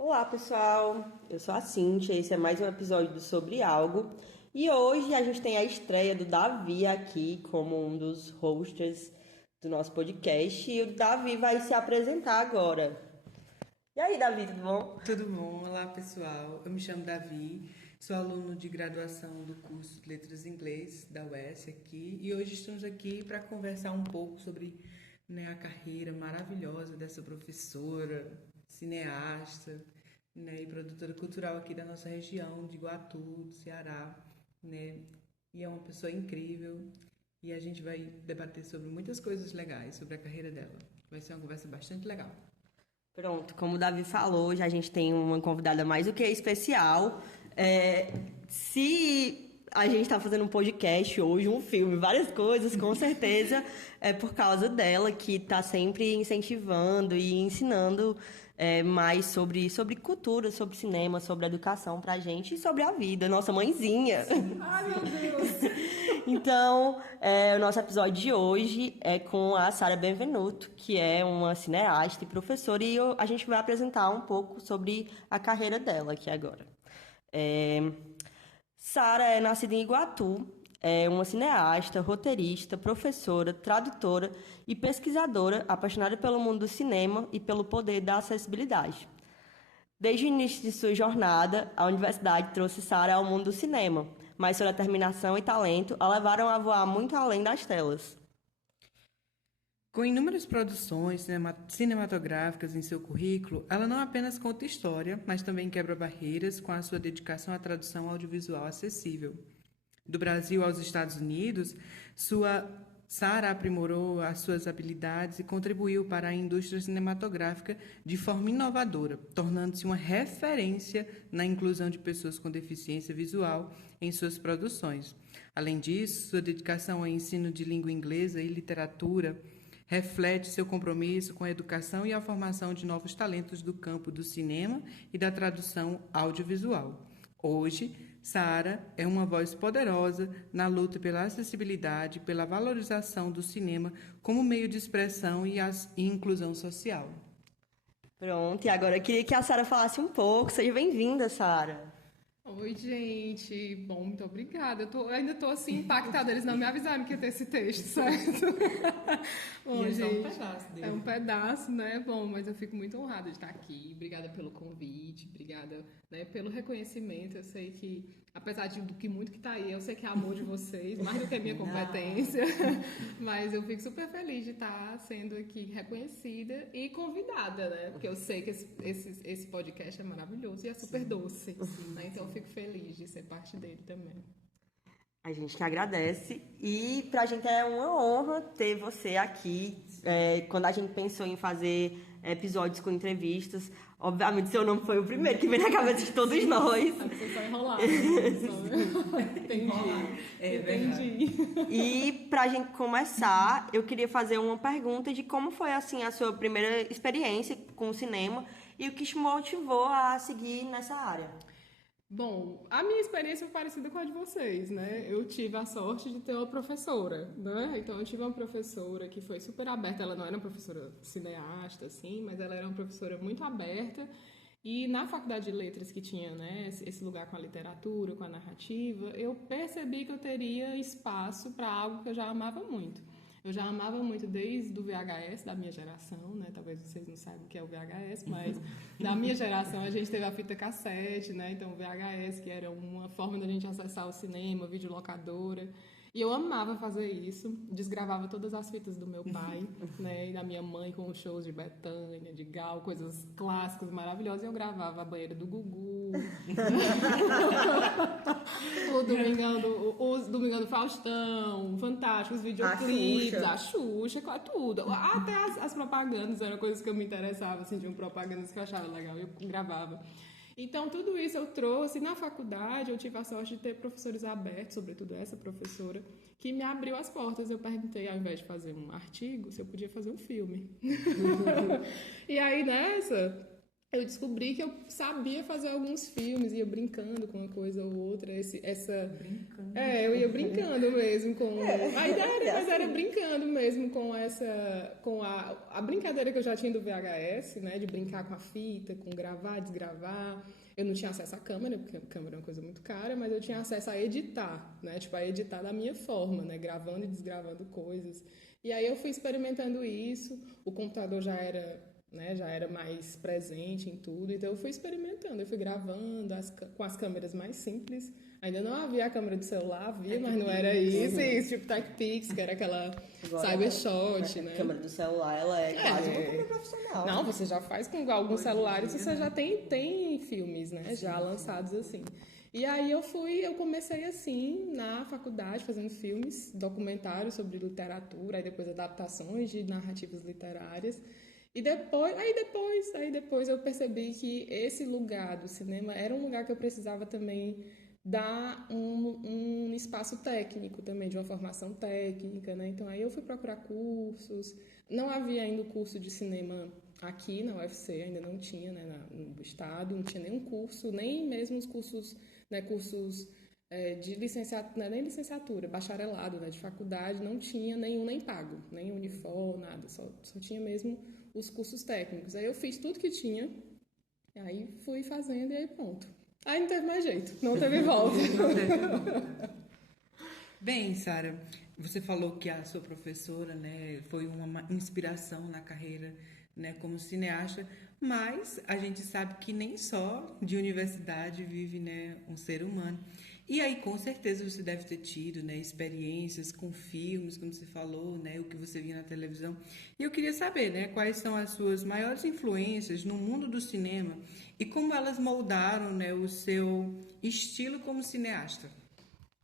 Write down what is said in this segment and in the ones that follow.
Olá, pessoal. Eu sou a Cíntia. Esse é mais um episódio do Sobre Algo. E hoje a gente tem a estreia do Davi aqui como um dos hosts do nosso podcast. E o Davi vai se apresentar agora. E aí, Davi, tudo bom? Tudo bom? Olá, pessoal. Eu me chamo Davi, sou aluno de graduação do curso de Letras em Inglês da UES aqui e hoje estamos aqui para conversar um pouco sobre, a carreira maravilhosa dessa professora, cineasta, e produtora cultural aqui da nossa região de Iguatu, do Ceará, né? E é uma pessoa incrível e a gente vai debater sobre muitas coisas legais sobre a carreira dela. Vai ser uma conversa bastante legal. Pronto, como o Davi falou, já a gente tem uma convidada mais do que especial. Se a gente está fazendo um podcast hoje, um filme, várias coisas, com certeza é por causa dela, que está sempre incentivando e ensinando mais sobre cultura, sobre cinema, sobre educação pra gente e sobre a vida, nossa mãezinha. Ai, meu Deus! Então, o nosso episódio de hoje é com a Sara Benvenuto, que é uma cineasta e professora, e a gente vai apresentar um pouco sobre a carreira dela aqui agora. Sara é nascida em Iguatu, é uma cineasta, roteirista, professora, tradutora e pesquisadora apaixonada pelo mundo do cinema e pelo poder da acessibilidade. Desde o início de sua jornada, a universidade trouxe Sara ao mundo do cinema, mas sua determinação e talento a levaram a voar muito além das telas. Com inúmeras produções cinematográficas em seu currículo, ela não apenas conta história, mas também quebra barreiras com a sua dedicação à tradução audiovisual acessível. Do Brasil aos Estados Unidos, Sara aprimorou as suas habilidades e contribuiu para a indústria cinematográfica de forma inovadora, tornando-se uma referência na inclusão de pessoas com deficiência visual em suas produções. Além disso, sua dedicação ao ensino de língua inglesa e literatura reflete seu compromisso com a educação e a formação de novos talentos do campo do cinema e da tradução audiovisual. Hoje, Sara é uma voz poderosa na luta pela acessibilidade e pela valorização do cinema como meio de expressão e inclusão social. Pronto, e agora eu queria que a Sara falasse um pouco. Seja bem-vinda, Sara. Oi, gente. Bom, muito obrigada. Eu ainda tô assim impactada. Eles não me avisaram que ia ter esse texto, certo? Bom, E é só um gente, pedaço dele. é um pedaço, né? Bom, mas eu fico muito honrada de estar aqui. Obrigada pelo convite, obrigada, né, pelo reconhecimento. Eu sei que, apesar do que muito que tá aí, eu sei que é amor de vocês, mais do que a minha competência. Mas eu fico super feliz de estar sendo aqui reconhecida e convidada, né? Porque eu sei que esse podcast é maravilhoso e é super doce, né? Então eu fico feliz de ser parte dele também. A gente que agradece. E pra gente é uma honra ter você aqui. Quando a gente pensou em fazer episódios com entrevistas, obviamente seu nome foi o primeiro que veio na cabeça de todos nós. Você só enrolar. Entendi. Entendi. E pra gente começar, eu queria fazer uma pergunta de como foi assim a sua primeira experiência com o cinema e o que te motivou a seguir nessa área. Bom, a minha experiência foi parecida com a de vocês, né? Eu tive a sorte de ter uma professora, né? Então, eu tive uma professora que foi super aberta. Ela não era uma professora cineasta, assim, mas ela era uma professora muito aberta. E na faculdade de letras que tinha, né, esse lugar com a literatura, com a narrativa, eu percebi que eu teria espaço para algo que eu já amava muito. Eu já amava muito desde o VHS, da minha geração, né? Talvez vocês não saibam o que é o VHS, mas da minha geração a gente teve a fita cassete, né? Então o VHS, que era uma forma da gente acessar o cinema, videolocadora. E eu amava fazer isso, desgravava todas as fitas do meu pai, né, e da minha mãe com os shows de Bethânia, de Gal, coisas clássicas, maravilhosas, e eu gravava a banheira do Gugu, o Domingão do Faustão, Fantástico, os videoclipes, a Xuxa, tudo. Até as propagandas eram coisas que eu me interessava, assim, de um propagandas que eu achava legal, eu gravava. Então, tudo isso eu trouxe. Na faculdade, eu tive a sorte de ter professores abertos, sobretudo essa professora, que me abriu as portas. Eu perguntei, ao invés de fazer um artigo, se eu podia fazer um filme. E aí, nessa, eu descobri que eu sabia fazer alguns filmes, ia brincando com uma coisa ou outra, Brincando. eu ia brincando mesmo com... A ideia era, mas era assim. brincando mesmo com a brincadeira que eu já tinha do VHS, né, de brincar com a fita, com gravar, desgravar. Eu não tinha acesso à câmera, porque a câmera é uma coisa muito cara, mas eu tinha acesso a editar, né, tipo, a editar da minha forma, né, gravando e desgravando coisas. E aí eu fui experimentando isso, o computador já era, né, já era mais presente em tudo, então eu fui experimentando, eu fui gravando com as câmeras mais simples. Ainda não havia a câmera do celular, havia, mas não era isso, tipo TechPix, que era aquela Agora, Cybershot, né? A câmera do celular, ela é quase uma câmera profissional. Não, você já faz com alguns celulares, você já tem filmes, né, já lançados assim. E aí eu comecei assim, na faculdade, fazendo filmes, documentários sobre literatura, aí depois adaptações de narrativas literárias. E depois eu percebi que esse lugar do cinema era um lugar que eu precisava também dar um espaço técnico também, de uma formação técnica, né? Então aí eu fui procurar cursos. Não havia ainda o curso de cinema aqui na UFC, ainda não tinha, né, no estado, não tinha nenhum curso, nem mesmo os cursos, né, cursos de licenciatura, nem licenciatura, bacharelado, né, de faculdade, não tinha nenhum nem pago, nem Unifor, nada, só tinha mesmo os cursos técnicos. Aí eu fiz tudo que tinha, aí fui fazendo e aí pronto. Aí não teve mais jeito, não teve volta. Bem, Sara, você falou que a sua professora, né, foi uma inspiração na carreira, né, como cineasta, mas a gente sabe que nem só de universidade vive, né, um ser humano. E aí, com certeza, você deve ter tido, né, experiências com filmes, como você falou, né, o que você via na televisão. E eu queria saber, né, quais são as suas maiores influências no mundo do cinema e como elas moldaram, né, o seu estilo como cineasta.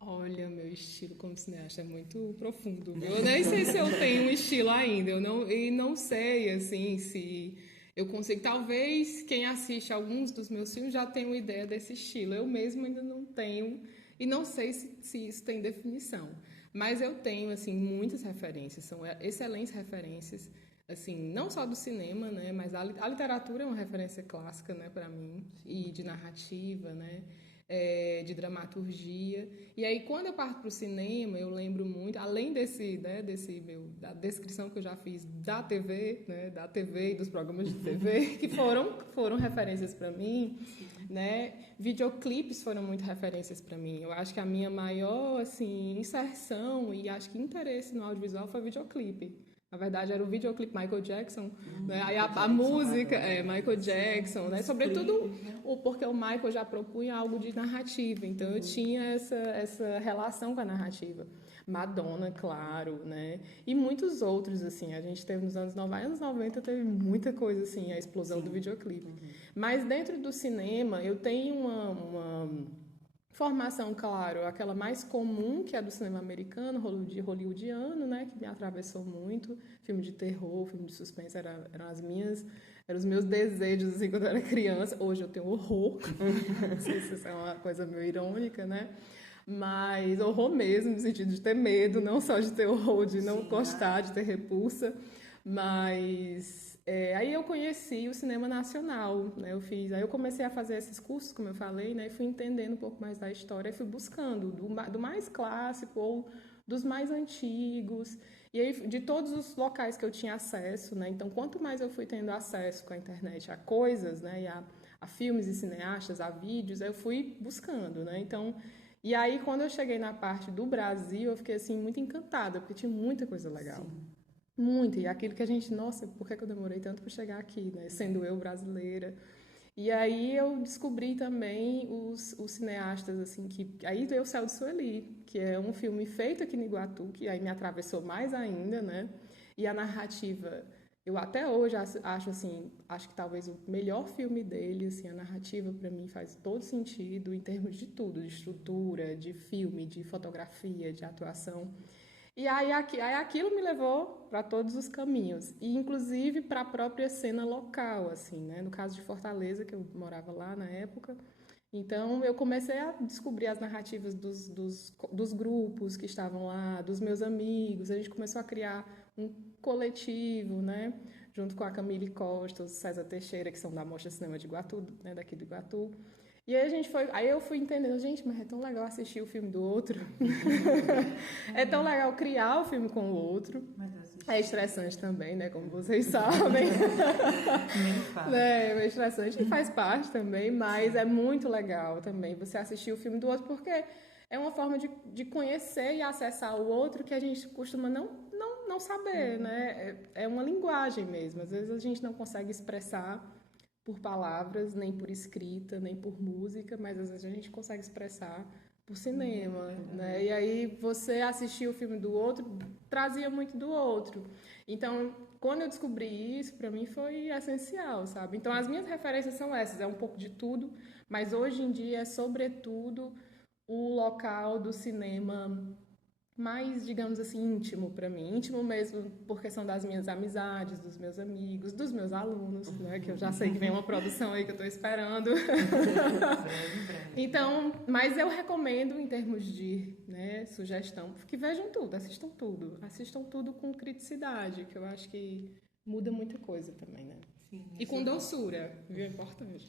Olha, meu estilo como cineasta é muito profundo, viu? Eu nem sei se eu tenho um estilo ainda, e não sei, assim, se eu consigo. Talvez quem assiste alguns dos meus filmes já tenha uma ideia desse estilo. Eu mesma ainda não tenho, e não sei se isso tem definição. Mas eu tenho, assim, muitas referências, são excelentes referências, assim, não só do cinema, né, mas a literatura é uma referência clássica, né, para mim, e de narrativa, né, de dramaturgia. E aí, quando eu parto para o cinema, eu lembro muito, além da descrição que eu já fiz da TV, né, da TV e dos programas de TV, que foram referências para mim, né, videoclipes foram muito referências para mim. Eu acho que a minha maior, assim, inserção e acho que interesse no audiovisual foi videoclipe. Na verdade, era o videoclipe Michael Jackson, né? Aí a música Michael Jackson, né? Sobretudo porque o Michael já propunha algo de narrativa, então eu tinha essa relação com a narrativa. Madonna, claro, né? E muitos outros, assim. A gente teve nos anos 90 teve muita coisa, assim, a explosão do videoclipe. Mas dentro do cinema, eu tenho uma formação, claro, aquela mais comum, que é do cinema americano, hollywoodiano, né, que me atravessou muito. Filme de terror, filme de suspense eram os meus desejos, assim, quando eu era criança. Hoje eu tenho horror. Não sei se isso é uma coisa meio irônica, né? Mas horror mesmo, no sentido de ter medo, não só de ter horror, de não gostar, de ter repulsa. Mas aí eu conheci o cinema nacional, né? Aí eu comecei a fazer esses cursos, como eu falei, né? E fui entendendo um pouco mais da história, e fui buscando do mais clássico ou dos mais antigos, e aí de todos os locais que eu tinha acesso, né? Então, quanto mais eu fui tendo acesso com a internet a coisas, né? E a filmes e cineastas, a vídeos, eu fui buscando, né? Então, e aí quando eu cheguei na parte do Brasil, eu fiquei assim muito encantada, porque tinha muita coisa legal. Sim. Muito, e aquilo que a gente, nossa, por que eu demorei tanto para chegar aqui, né? Sendo eu brasileira. E aí eu descobri também os cineastas, assim, aí veio o Céu de Sueli, que é um filme feito aqui no Iguatu, que aí me atravessou mais ainda, né? E a narrativa, eu até hoje acho, assim, acho que talvez o melhor filme dele, assim, a narrativa para mim faz todo sentido em termos de tudo, de estrutura, de filme, de fotografia, de atuação. E aí aquilo me levou para todos os caminhos, e inclusive para a própria cena local, assim, né? No caso de Fortaleza, que eu morava lá na época. Então eu comecei a descobrir as narrativas dos grupos que estavam lá, dos meus amigos. A gente começou a criar um coletivo, né? junto com a Camille Costa, o César Teixeira, que são da Mostra Cinema de Iguatu, né, daqui do Iguatu. E aí eu fui entendendo, gente, mas é tão legal assistir o filme do outro. É tão legal criar o filme com o outro. É estressante também, né, como vocês sabem. É estressante e faz parte também, mas é muito legal também você assistir o filme do outro, porque é uma forma de conhecer e acessar o outro que a gente costuma não saber, né? É uma linguagem mesmo. Às vezes a gente não consegue expressar por palavras, nem por escrita, nem por música, mas às vezes a gente consegue expressar por cinema, né? E aí você assistir o filme do outro trazia muito do outro. Então, quando eu descobri isso, para mim foi essencial, sabe? Então, as minhas referências são essas, é um pouco de tudo, mas hoje em dia é sobretudo o local do cinema mais, digamos assim, íntimo para mim. Íntimo mesmo por questão das minhas amizades, dos meus amigos, dos meus alunos, né? Que eu já sei que vem uma produção aí que eu estou esperando. Então, mas eu recomendo em termos de, né, sugestão, que vejam tudo, assistam tudo com criticidade, que eu acho que muda muita coisa também, né? Sim, e com doçura, viu? É importante.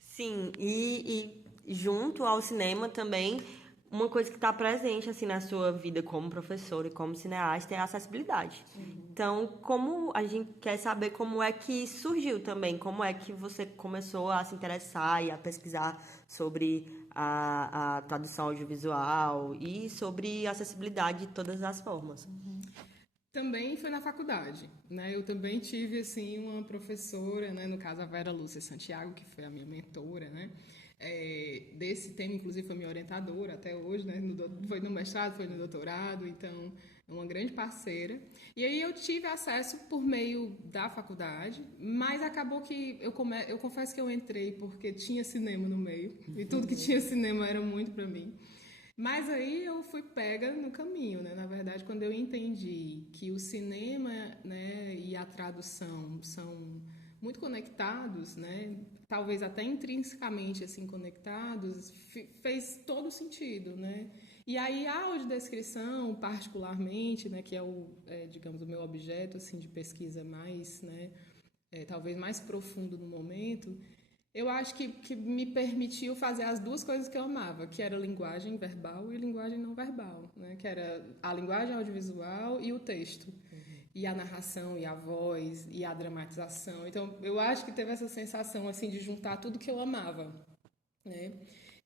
Sim, e junto ao cinema também, uma coisa que está presente assim na sua vida como professora e como cineasta é a acessibilidade. Então, como a gente quer saber como é que surgiu também, como é que você começou a se interessar e a pesquisar sobre a tradução audiovisual e sobre acessibilidade de todas as formas. Também foi na faculdade, né? Eu também tive, assim, uma professora, né? No caso, a Vera Lúcia Santiago, que foi a minha mentora, né? Desse tema, inclusive, foi minha orientadora até hoje, né? Foi no mestrado, foi no doutorado, então é uma grande parceira. E aí eu tive acesso por meio da faculdade, mas acabou que eu confesso que eu entrei porque tinha cinema no meio, e tudo que tinha cinema era muito para mim. Mas aí eu fui pega no caminho, né? Na verdade, quando eu entendi que o cinema, né, e a tradução são muito conectados, né? Talvez até intrinsecamente assim conectados, fez todo sentido, né? E aí a audiodescrição, particularmente, né, que digamos, o meu objeto assim de pesquisa mais, né, talvez mais profundo no momento, eu acho que me permitiu fazer as duas coisas que eu amava, que era linguagem verbal e linguagem não verbal, né? Que era a linguagem audiovisual e o texto, e a narração, e a voz, e a dramatização. Então, eu acho que teve essa sensação assim de juntar tudo que eu amava, né?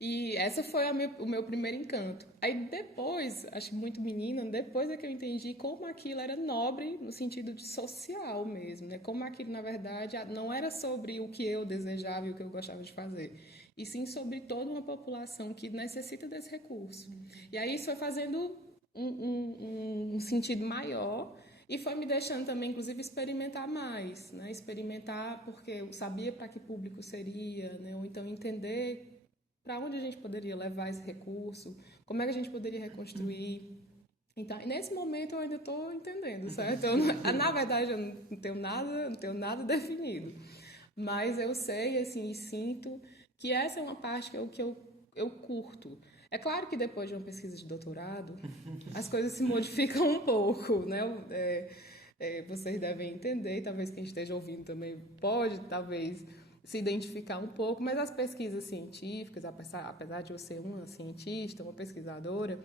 E essa foi o meu primeiro encanto. Aí depois, acho que muito menina, depois é que eu entendi como aquilo era nobre no sentido de social mesmo, né? Como aquilo, na verdade, não era sobre o que eu desejava e o que eu gostava de fazer, e sim sobre toda uma população que necessita desse recurso. E aí isso foi fazendo um sentido maior e foi me deixando também, inclusive, experimentar mais, né? Experimentar porque eu sabia para que público seria, né? Ou então entender para onde a gente poderia levar esse recurso, como é que a gente poderia reconstruir. Então, nesse momento eu ainda estou entendendo, certo? Na verdade, eu não tenho nada definido. Mas eu sei, assim, e sinto que essa é uma parte que eu curto. É claro que depois de uma pesquisa de doutorado, as coisas se modificam um pouco, né? Vocês devem entender, talvez quem esteja ouvindo também pode, talvez se identificar um pouco, mas as pesquisas científicas, apesar de eu ser uma cientista, uma pesquisadora,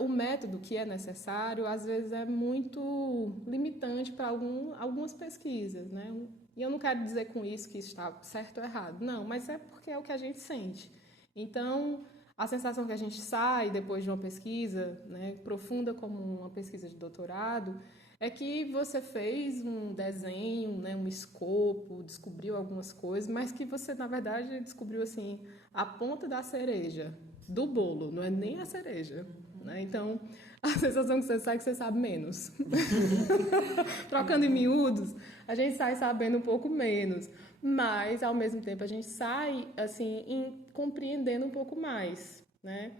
o método que é necessário, às vezes, é muito limitante para algumas pesquisas, né? E eu não quero dizer com isso que está certo ou errado, não, mas é porque é o que a gente sente. Então, a sensação que a gente sai depois de uma pesquisa, né, profunda como uma pesquisa de doutorado, é que você fez um desenho, né, um escopo, descobriu algumas coisas, mas que você, na verdade, descobriu assim, a ponta da cereja do bolo, não é nem a cereja, né? Então, a sensação que você sai é que você sabe menos. Trocando em miúdos, a gente sai sabendo um pouco menos, mas, ao mesmo tempo, a gente sai assim, compreendendo um pouco mais, né?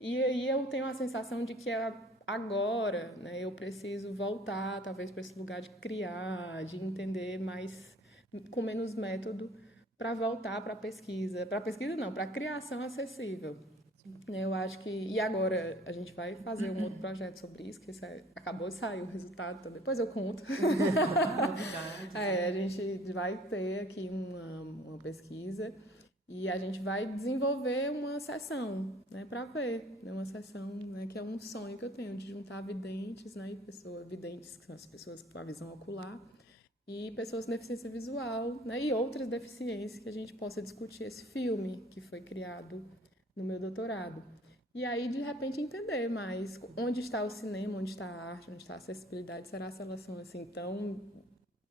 E aí eu tenho a sensação de que agora, né, eu preciso voltar, talvez, para esse lugar de criar, de entender mais, com menos método, para voltar para a pesquisa. Para a pesquisa, não, para a criação acessível. né? Eu acho que... E agora a gente vai fazer um outro projeto sobre isso, que acabou de sair o resultado também. Depois eu conto. Novidades. A gente vai ter aqui uma pesquisa e a gente vai desenvolver uma sessão, né, para ver, né, uma sessão, né, que é um sonho que eu tenho de juntar videntes, né, e pessoas videntes, que são as pessoas com a visão ocular, e pessoas com deficiência visual, né, e outras deficiências, que a gente possa discutir esse filme que foi criado no meu doutorado. E aí, de repente, entender mais onde está o cinema, onde está a arte, onde está a acessibilidade. Será que elas são assim tão...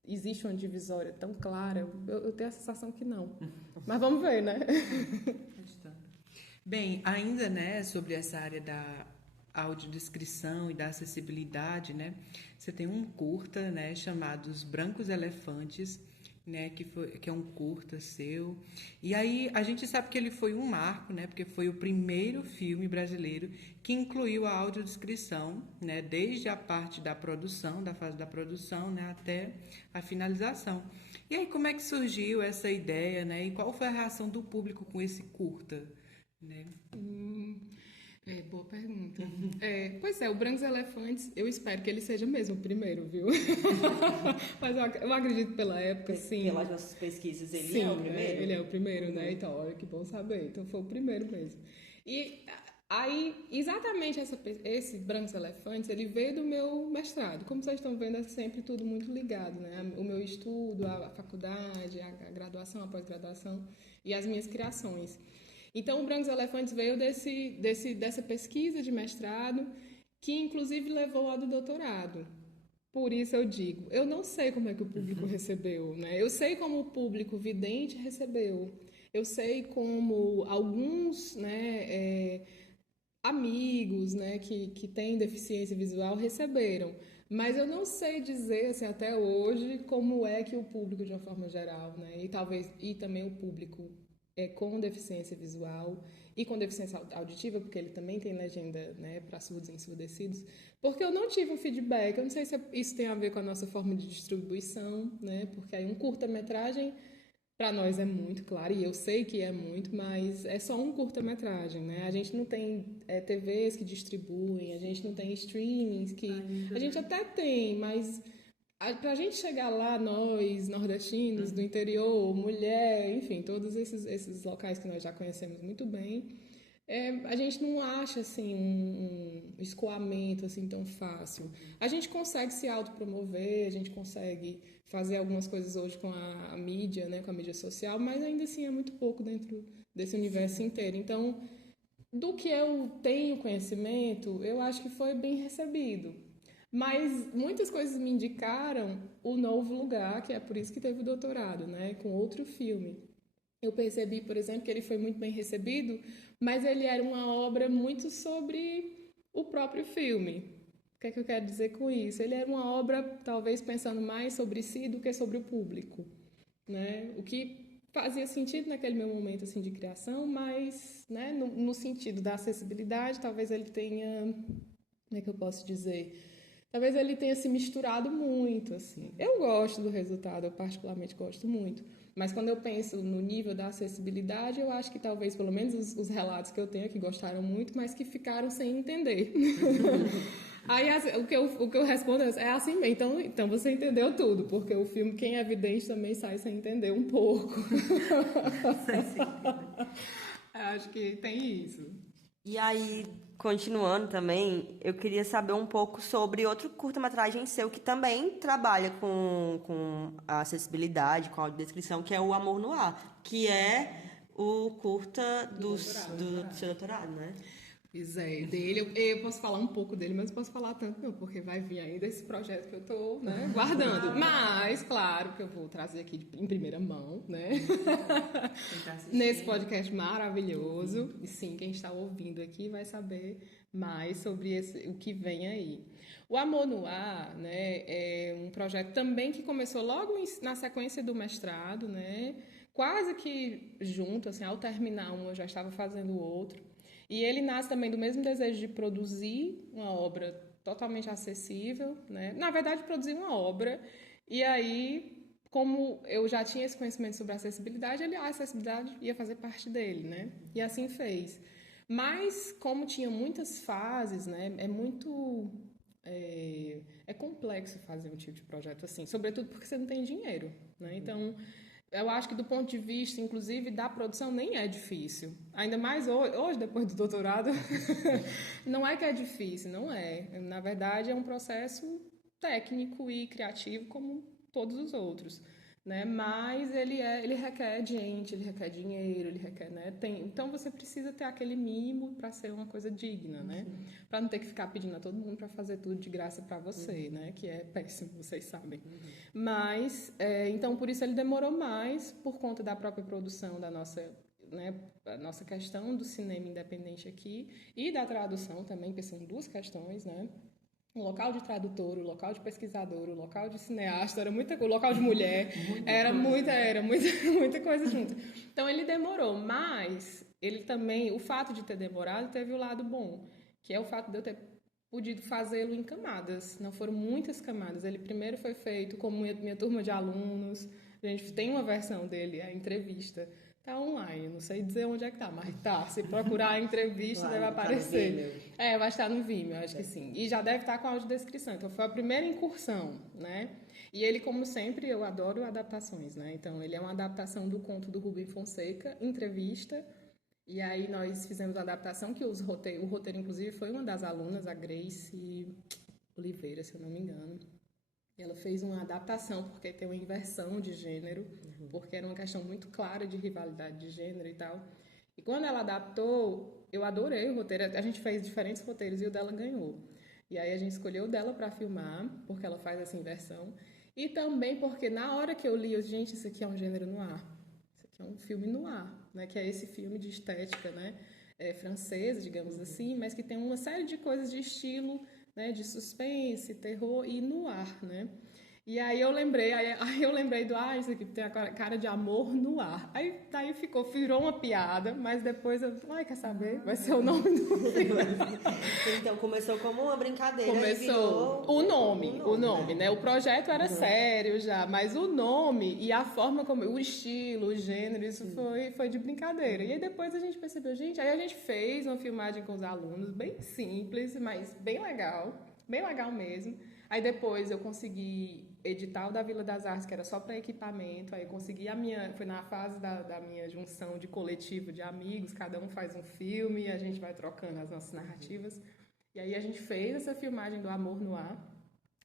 Existe uma divisória tão clara? Eu tenho a sensação que não. Mas vamos ver, né? Bem, ainda, né, sobre essa área da audiodescrição e da acessibilidade, né, você tem um curta, né, chamado Os Brancos Elefantes, né, que é um curta seu. E aí a gente sabe que ele foi um marco, né, porque foi o primeiro filme brasileiro que incluiu a audiodescrição, né, desde a parte da produção, da fase da produção, né, até a finalização. E aí como é que surgiu essa ideia, né, e qual foi a reação do público com esse curta, né? Boa pergunta. Pois é, o Brancos Elefantes, eu espero que ele seja mesmo o primeiro, viu? Mas eu acredito pela época, sim. Pelas nossas pesquisas, ele Sim, é o primeiro? ele é o primeiro, né? Então, olha que bom saber. Então, foi o primeiro mesmo. E aí, exatamente esse Brancos Elefantes, ele veio do meu mestrado. Como vocês estão vendo, é sempre tudo muito ligado, né? O meu estudo, a faculdade, a graduação, a pós-graduação e as minhas criações. Então, o Brancos Elefantes veio dessa pesquisa de mestrado, que inclusive levou ao do doutorado. Por isso eu digo, eu não sei como é que o público recebeu, né? Eu sei como o público vidente recebeu. Eu sei como alguns, né, amigos, né, que têm deficiência visual receberam. Mas eu não sei dizer, assim, até hoje, como é que o público, de uma forma geral, né, e também o público com deficiência visual e com deficiência auditiva, porque ele também tem legenda, né, para surdos e ensurdecidos, porque eu não tive um feedback, eu não sei se isso tem a ver com a nossa forma de distribuição, né, porque aí um curta-metragem para nós é muito claro, e eu sei que é muito, mas é só um curta-metragem, né, a gente não tem TVs que distribuem, a gente não tem streamings que... A gente até tem, mas... Para a gente chegar lá, nós, nordestinos, do interior, mulher, enfim, todos esses locais que nós já conhecemos muito bem, a gente não acha, assim, um escoamento, assim, tão fácil. A gente consegue se autopromover, a gente consegue fazer algumas coisas hoje com a mídia, né, com a mídia social, mas ainda assim é muito pouco dentro desse universo inteiro. Então, do que eu tenho conhecimento, eu acho que foi bem recebido. Mas muitas coisas me indicaram o Novo Lugar, que é por isso que teve o doutorado, né, com outro filme. Eu percebi, por exemplo, que ele foi muito bem recebido, mas ele era uma obra muito sobre o próprio filme. O que é que eu quero dizer com isso? Ele era uma obra, talvez, pensando mais sobre si do que sobre o público, né? O que fazia sentido naquele meu momento assim, de criação, mas, né, no sentido da acessibilidade, talvez ele tenha... Como é que eu posso dizer? Talvez ele tenha se misturado muito, assim. Eu gosto do resultado, eu particularmente gosto muito. Mas quando eu penso no nível da acessibilidade, eu acho que talvez, pelo menos os relatos que eu tenho que gostaram muito, mas que ficaram sem entender. Aí o que eu respondo é assim mesmo. Então você entendeu tudo, porque o filme, quem é vidente também sai sem entender um pouco. Acho que tem isso. E aí, continuando também, eu queria saber um pouco sobre outro curta-metragem seu que também trabalha com a acessibilidade, com a audiodescrição, que é o Amor no Ar, que é o curta do seu doutorado, né? Pois é, dele, eu posso falar um pouco dele, mas não posso falar tanto não, porque vai vir ainda esse projeto que eu tô, né, guardando. Mas, claro, que eu vou trazer aqui em primeira mão, né, nesse podcast maravilhoso. E sim, quem está ouvindo aqui vai saber mais sobre o que vem aí. O Amor no Ar, né, é um projeto também que começou logo na sequência do mestrado, né, quase que junto, assim, ao terminar um eu já estava fazendo o outro. E ele nasce também do mesmo desejo de produzir uma obra totalmente acessível, né? Na verdade, produzir uma obra. E aí, como eu já tinha esse conhecimento sobre a acessibilidade, a acessibilidade ia fazer parte dele, né? E assim fez. Mas, como tinha muitas fases, né, é complexo fazer um tipo de projeto assim, sobretudo porque você não tem dinheiro, né? Então, eu acho que do ponto de vista, inclusive, da produção, nem é difícil. Ainda mais hoje depois do doutorado, não é que é difícil, não é. Na verdade, é um processo técnico e criativo como todos os outros, né? Mas ele requer gente, ele requer dinheiro, ele requer, né? Então você precisa ter aquele mínimo para ser uma coisa digna, né? Para não ter que ficar pedindo a todo mundo para fazer tudo de graça para você, né? Que é péssimo, vocês sabem. Mas então por isso ele demorou mais por conta da própria produção da nossa, né? A nossa questão do cinema independente aqui e da tradução também, que são duas questões, né? O local de tradutor, o local de pesquisador, o local de cineasta, o local de mulher, muita coisa junto. Então ele demorou, mas ele também, o fato de ter demorado teve o lado bom, que é o fato de eu ter podido fazê-lo em camadas. Não foram muitas camadas. Ele primeiro foi feito com minha turma de alunos. A gente tem uma versão dele, a entrevista. Tá online, não sei dizer onde é que tá, mas tá. Se procurar a entrevista, deve aparecer. Vai estar no Vimeo, acho que sim. E já deve estar com a audiodescrição. Então, foi a primeira incursão, né? E ele, como sempre, eu adoro adaptações, né? Então, ele é uma adaptação do conto do Rubem Fonseca, Entrevista. E aí, nós fizemos a adaptação, que o roteiro, inclusive, foi uma das alunas, a Grace Oliveira, se eu não me engano. Ela fez uma adaptação, porque tem uma inversão de gênero, porque era uma questão muito clara de rivalidade de gênero e tal. E quando ela adaptou, eu adorei o roteiro. A gente fez diferentes roteiros e o dela ganhou. E aí a gente escolheu o dela para filmar, porque ela faz essa inversão. E também porque na hora que eu li, gente, isso aqui é um gênero noir. Isso aqui é um filme noir, né? Que é esse filme de estética, né? Francesa, digamos assim, mas que tem uma série de coisas de estilo, né, de suspense, terror e noir, né? E aí eu lembrei do, isso aqui tem a cara de amor no ar. Aí daí virou uma piada, mas depois eu, quer saber? Vai ser o nome do filme. Então começou como uma brincadeira. Começou o nome, né? O projeto era sério já, mas o nome e a forma como, o estilo, o gênero, isso foi de brincadeira. E aí depois a gente percebeu, aí a gente fez uma filmagem com os alunos, bem simples, mas bem legal mesmo. Aí depois eu consegui editar o da Vila das Artes, que era só para equipamento. Aí eu consegui foi na fase da minha junção de coletivo de amigos, cada um faz um filme e a gente vai trocando as nossas narrativas. E aí a gente fez essa filmagem do Amor no Ar,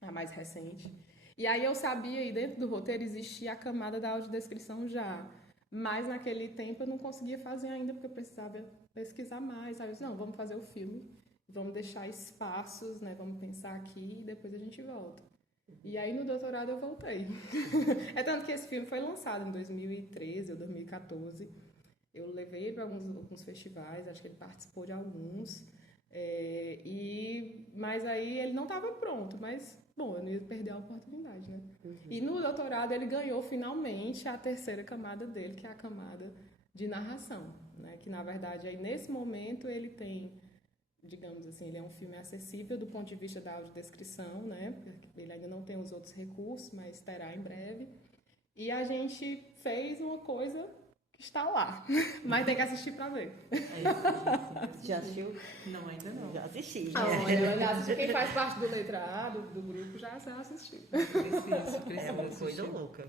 a mais recente. E aí eu sabia, e dentro do roteiro existia a camada da audiodescrição já. Mas naquele tempo eu não conseguia fazer ainda, porque eu precisava pesquisar mais. Aí eu disse, não, vamos fazer o filme. Vamos deixar espaços, né? Vamos pensar aqui e depois a gente volta. E aí no doutorado eu voltei. É tanto que esse filme foi lançado em 2013 ou 2014. Eu levei para alguns festivais, acho que ele participou de alguns. Mas aí ele não estava pronto, mas bom, eu não ia perder a oportunidade, né? E no doutorado ele ganhou finalmente a terceira camada dele, que é a camada de narração, né? Que na verdade aí nesse momento ele tem, digamos assim, ele é um filme acessível do ponto de vista da audiodescrição, né? Ele ainda não tem os outros recursos, mas terá em breve. E a gente fez uma coisa que está lá, mas tem que assistir para ver. Já assistiu? Não, ainda não. Já assisti. Quem faz parte do letra A, do grupo, já assistiu. Precisa é uma coisa louca.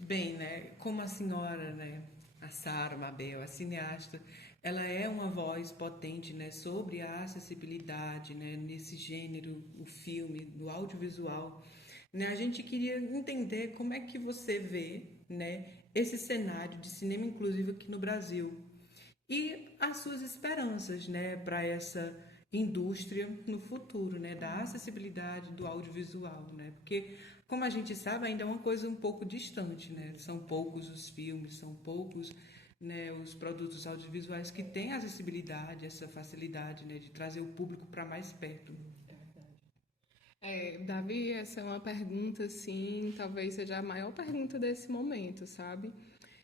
Bem, né? Como a senhora, né? A Sara Mabel, a cineasta, ela é uma voz potente, né, sobre a acessibilidade, né, nesse gênero, o filme, do audiovisual. Né, a gente queria entender como é que você vê, né, esse cenário de cinema inclusivo aqui no Brasil e as suas esperanças, né, para essa indústria no futuro, né, da acessibilidade do audiovisual, né, porque como a gente sabe ainda é uma coisa um pouco distante, né, são poucos os filmes, são poucos, né, os produtos audiovisuais que têm acessibilidade, essa facilidade, né, de trazer o público para mais perto. Davi, essa é uma pergunta, assim, talvez seja a maior pergunta desse momento, sabe?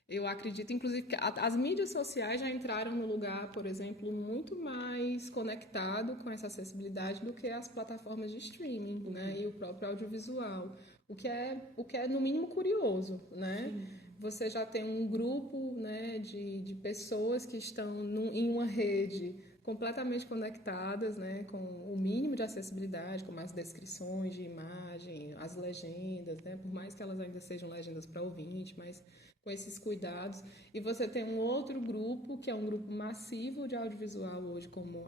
Eu acredito, inclusive, que as mídias sociais já entraram no lugar, por exemplo, muito mais conectado com essa acessibilidade do que as plataformas de streaming, né? E o próprio audiovisual. O que é no mínimo curioso, né? você já tem um grupo, né, de pessoas que estão em uma rede completamente conectadas, né, com o mínimo de acessibilidade, como as descrições de imagem, as legendas, né, por mais que elas ainda sejam legendas para ouvinte, mas com esses cuidados. E você tem um outro grupo, que é um grupo massivo de audiovisual hoje, como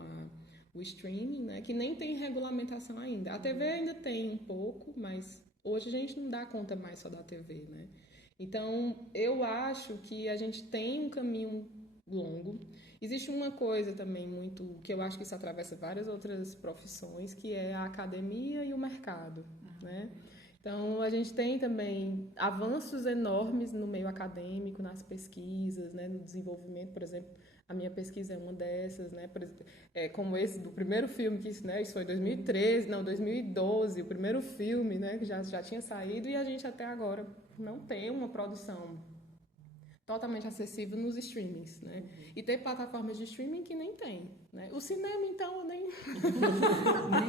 o streaming, né, que nem tem regulamentação ainda. A TV ainda tem um pouco, mas hoje a gente não dá conta mais só da TV, né? Então, eu acho que a gente tem um caminho longo. Existe uma coisa também muito, que eu acho que isso atravessa várias outras profissões, que é a academia e o mercado, né? Então, a gente tem também avanços enormes no meio acadêmico, nas pesquisas, né, no desenvolvimento, por exemplo, a minha pesquisa é uma dessas, né, como esse do primeiro filme, que né, isso foi 2013, não, 2012, o primeiro filme, né, que já tinha saído, e a gente até agora não tem uma produção totalmente acessível nos streamings, né? E tem plataformas de streaming que nem tem, né? O cinema, então, nem... Nem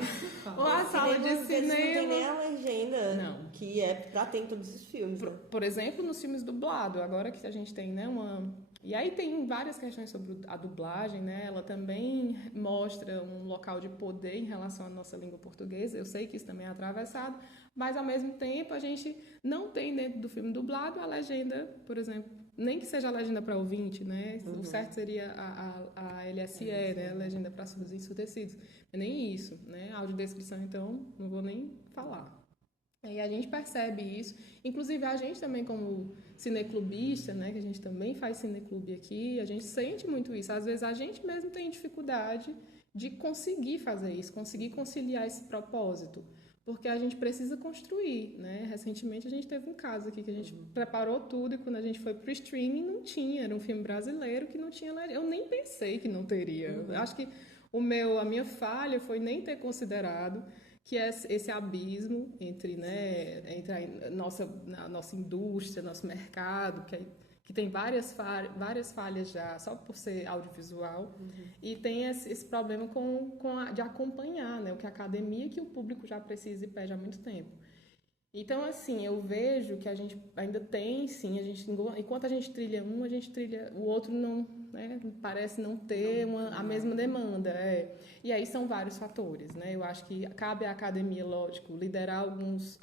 se Ou a sala de Não tem cinema... nem a legenda, Não. que é pra ter em todos os filmes. Né? Por exemplo, nos filmes dublados, agora que a gente tem, né, uma... E aí tem várias questões sobre a dublagem, né? Ela também mostra um local de poder em relação à nossa língua portuguesa. Eu sei que isso também é atravessado, mas ao mesmo tempo a gente não tem dentro do filme dublado a legenda, por exemplo, nem que seja a legenda para ouvinte, né? O certo seria a LSE, né? A legenda para surdos e ensurdecidos. Mas nem isso, né? A audiodescrição, então, não vou nem falar. E a gente percebe isso, inclusive a gente também como cineclubista, né, que a gente também faz cineclube aqui, a gente sente muito isso. Às vezes a gente mesmo tem dificuldade de conseguir fazer isso, conseguir conciliar esse propósito, porque a gente precisa construir, né? Recentemente a gente teve um caso aqui que a gente preparou tudo e quando a gente foi pro streaming não tinha, era um filme brasileiro que não tinha, eu nem pensei que não teria. Eu acho que a minha falha foi nem ter considerado que é esse abismo entre, né, entre a nossa indústria, nosso mercado, que tem várias falhas já, só por ser audiovisual, e tem esse problema de acompanhar, né, o que a academia, que o público já precisa e pede há muito tempo. Então, assim, eu vejo que a gente ainda tem, sim, enquanto a gente trilha um, a gente trilha o outro, não, né, parece não ter a mesma demanda. E aí são vários fatores, né? Eu acho que cabe à academia, lógico, liderar alguns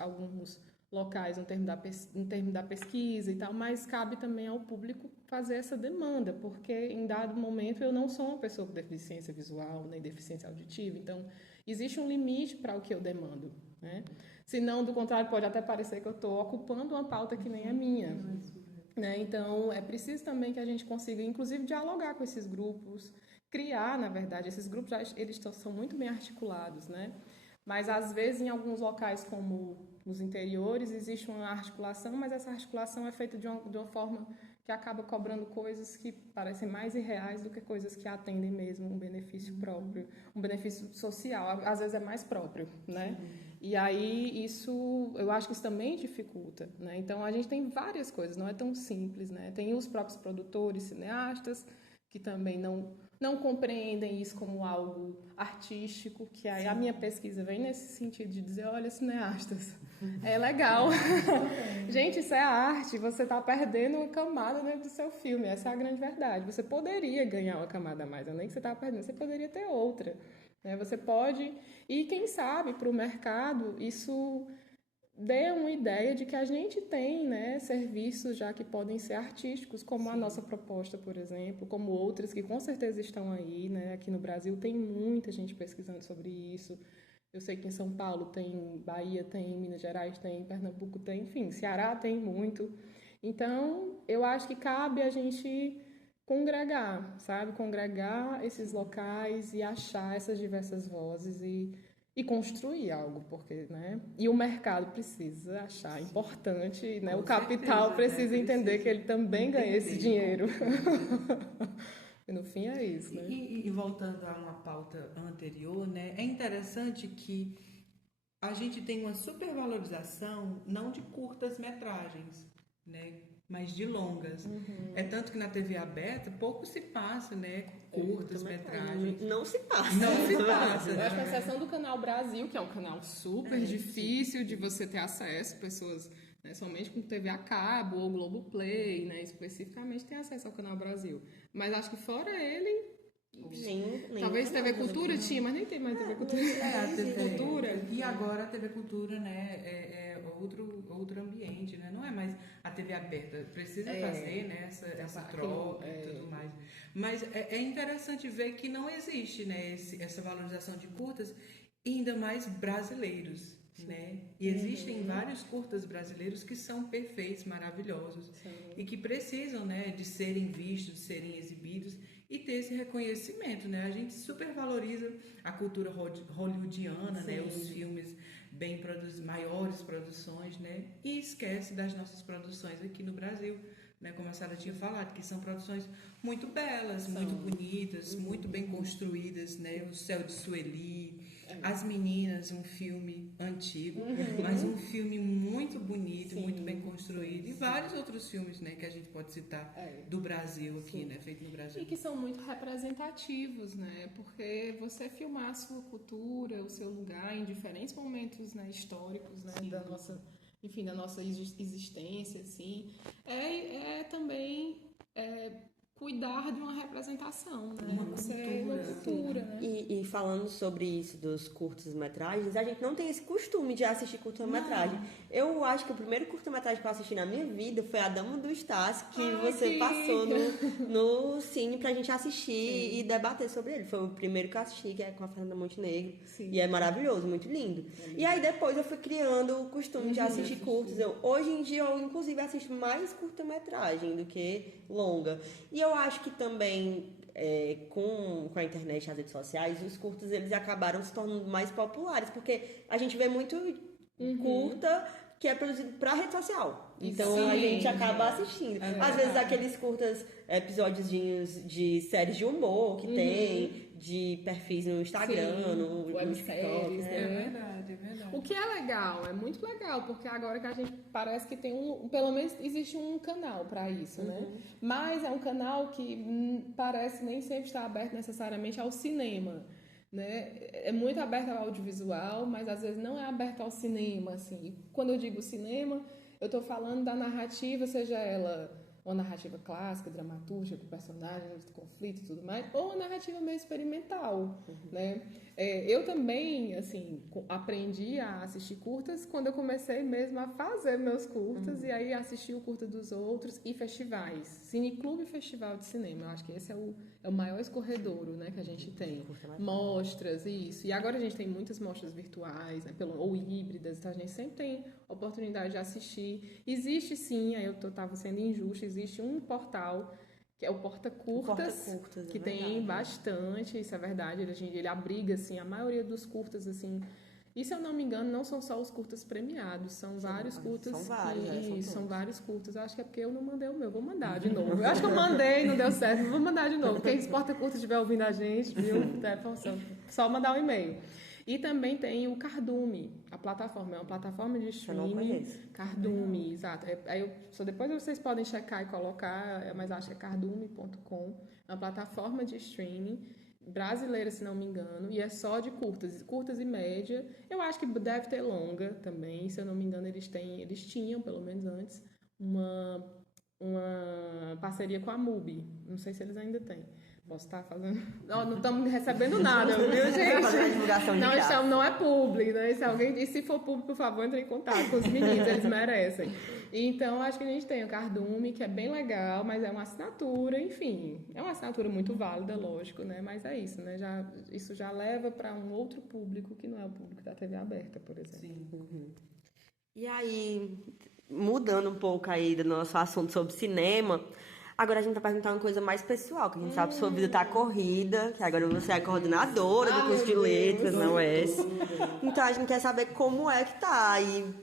locais no termo da pesquisa e tal, mas cabe também ao público fazer essa demanda, porque em dado momento eu não sou uma pessoa com deficiência visual, nem deficiência auditiva, então existe um limite para o que eu demando, né? Senão, do contrário, pode até parecer que eu estou ocupando uma pauta que nem é minha. Né? Então, é preciso também que a gente consiga, inclusive, dialogar com esses grupos, criar, na verdade, esses grupos, eles são muito bem articulados, né? Mas, às vezes, em alguns locais, como nos interiores, existe uma articulação, mas essa articulação é feita de uma forma que acaba cobrando coisas que parecem mais irreais do que coisas que atendem mesmo um benefício próprio, um benefício social, às vezes é mais próprio, né? E aí eu acho que isso também dificulta, né? Então a gente tem várias coisas, não é tão simples, né? Tem os próprios produtores, cineastas, que também não compreendem isso como algo artístico, que aí a minha pesquisa vem nesse sentido de dizer, olha, cineastas, é legal. Gente, isso é arte, você está perdendo uma camada dentro do seu filme, essa é a grande verdade. Você poderia ganhar uma camada a mais, não é nem que você está perdendo, você poderia ter outra. Né? Você pode, e quem sabe, para o mercado, isso dê uma ideia de que a gente tem, né, serviços já que podem ser artísticos, como a nossa proposta, por exemplo, como outras que com certeza estão aí, né? Aqui no Brasil tem muita gente pesquisando sobre isso. Eu sei que em São Paulo tem, Bahia tem, Minas Gerais tem, Pernambuco tem, enfim, Ceará tem muito. Então, eu acho que cabe a gente congregar, sabe? Congregar esses locais e achar essas diversas vozes e construir algo, porque, né? E o mercado precisa achar importante, né? O capital precisa entender que ele também ganha esse dinheiro. E no fim é isso, né? E voltando a uma pauta anterior, né? É interessante que a gente tem uma supervalorização não de curtas metragens, né? Mas de longas. É tanto que na TV aberta pouco se passa, né? Curtas metragens. Não se passa. Não se passa. Eu acho que a exceção do Canal Brasil, que é um canal super difícil de você ter acesso, pessoas né? Somente com TV a cabo ou Globoplay, né? Especificamente tem acesso ao Canal Brasil. Mas acho que fora ele, talvez TV Cultura tinha, mas nem tem mais TV Cultura. A TV Cultura. E agora a TV Cultura, né, é outro ambiente, né? Não é mais a TV aberta. Precisa fazer, né, essa troca e tudo mais. Mas é interessante ver que não existe, né, essa valorização de curtas, ainda mais brasileiros. Né? E existem vários curtas brasileiros que são perfeitos, maravilhosos. Sim. E que precisam, né, de serem vistos, de serem exibidos e ter esse reconhecimento, né? A gente super valoriza a cultura hollywoodiana, né? Os filmes bem produzidos, maiores produções, né? E esquece das nossas produções aqui no Brasil, né? Como a Sara tinha falado, que são produções muito belas, muito bonitas, muito bem construídas, né? O Céu de Sueli, As Meninas, um filme antigo, mas um filme muito bonito, muito bem construído, e vários outros filmes, né, que a gente pode citar do Brasil aqui, né, feito no Brasil. E que são muito representativos, né, porque você filmar a sua cultura, o seu lugar em diferentes momentos, né, históricos, né, da nossa, enfim, da nossa existência, assim, também cuidar de uma representação, né? Uma cultura, né? E falando sobre isso dos curtas-metragens, a gente não tem esse costume de assistir curta-metragem. Eu acho que o primeiro curta-metragem que eu assisti na minha vida foi A Dama do Estácio, que você passou no Cine pra gente assistir e debater sobre ele. Foi o primeiro que eu assisti, que é com a Fernanda Montenegro. Sim. E é maravilhoso, muito lindo. E aí depois eu fui criando o costume de assistir curtas. Hoje em dia eu, inclusive, assisto mais curta-metragem do que longa. E eu acho que também, com a internet e as redes sociais, os curtas eles acabaram se tornando mais populares, porque a gente vê muito curta que é produzido para rede social. Então a gente acaba assistindo. Às vezes aqueles curtas episódios de séries de humor que tem, de perfis no Instagram, no TikTok. Né? É verdade. O que é legal, é muito legal, porque agora que a gente parece que tem pelo menos existe um canal para isso, né? Mas é um canal que parece nem sempre estar aberto necessariamente ao cinema, né? É muito aberto ao audiovisual, mas às vezes não é aberto ao cinema, assim. Quando eu digo cinema, eu estou falando da narrativa, seja ela uma narrativa clássica, dramatúrgica, com personagens, conflito e tudo mais, ou uma narrativa meio experimental, né? Eu também, assim, aprendi a assistir curtas quando eu comecei mesmo a fazer meus curtas, e aí assistir o curta dos outros e festivais. Cineclube e Festival de Cinema, eu acho que esse é o maior escorredouro, né, que a gente tem. Mostras, isso. E agora a gente tem muitas mostras virtuais, né, ou híbridas, então a gente sempre tem oportunidade de assistir. Existe sim, aí eu estava sendo injusta, existe um portal que é o Porta Curtas, que tem bastante, isso é verdade, ele abriga, assim, a maioria dos curtas, assim, e se eu não me engano, não são só os curtas premiados, são vários curtas. São vários, são vários curtas, eu acho que é porque eu não mandei o meu, vou mandar de novo. Eu acho que eu mandei, não deu certo, vou mandar de novo. Quem Porta Curtas estiver ouvindo a gente, viu, só mandar um e-mail. E também tem o Cardume, a plataforma, é uma plataforma de streaming. Eu não conheço. Cardume, exato. Depois vocês podem checar e colocar, mas acho que é cardume.com, é uma plataforma de streaming brasileira, se não me engano, e é só de curtas e média. Eu acho que deve ter longa também, se eu não me engano, eles tinham, pelo menos antes, uma parceria com a MUBI. Não sei se eles ainda têm. Posso estar fazendo... Não estamos recebendo nada, viu, gente? Não é público, né? Se for público, por favor, entre em contato com os meninos, eles merecem. Então, acho que a gente tem o Cardume, que é bem legal, mas é uma assinatura, enfim. É uma assinatura muito válida, lógico, né? Mas é isso, né? Isso já leva para um outro público, que não é o público da TV aberta, por exemplo. Sim. E aí, mudando um pouco aí do nosso assunto sobre cinema... Agora a gente vai perguntar uma coisa mais pessoal, que a gente sabe que sua vida tá corrida, que agora você é coordenadora do curso de letras, não é? Então a gente quer saber como é que tá aí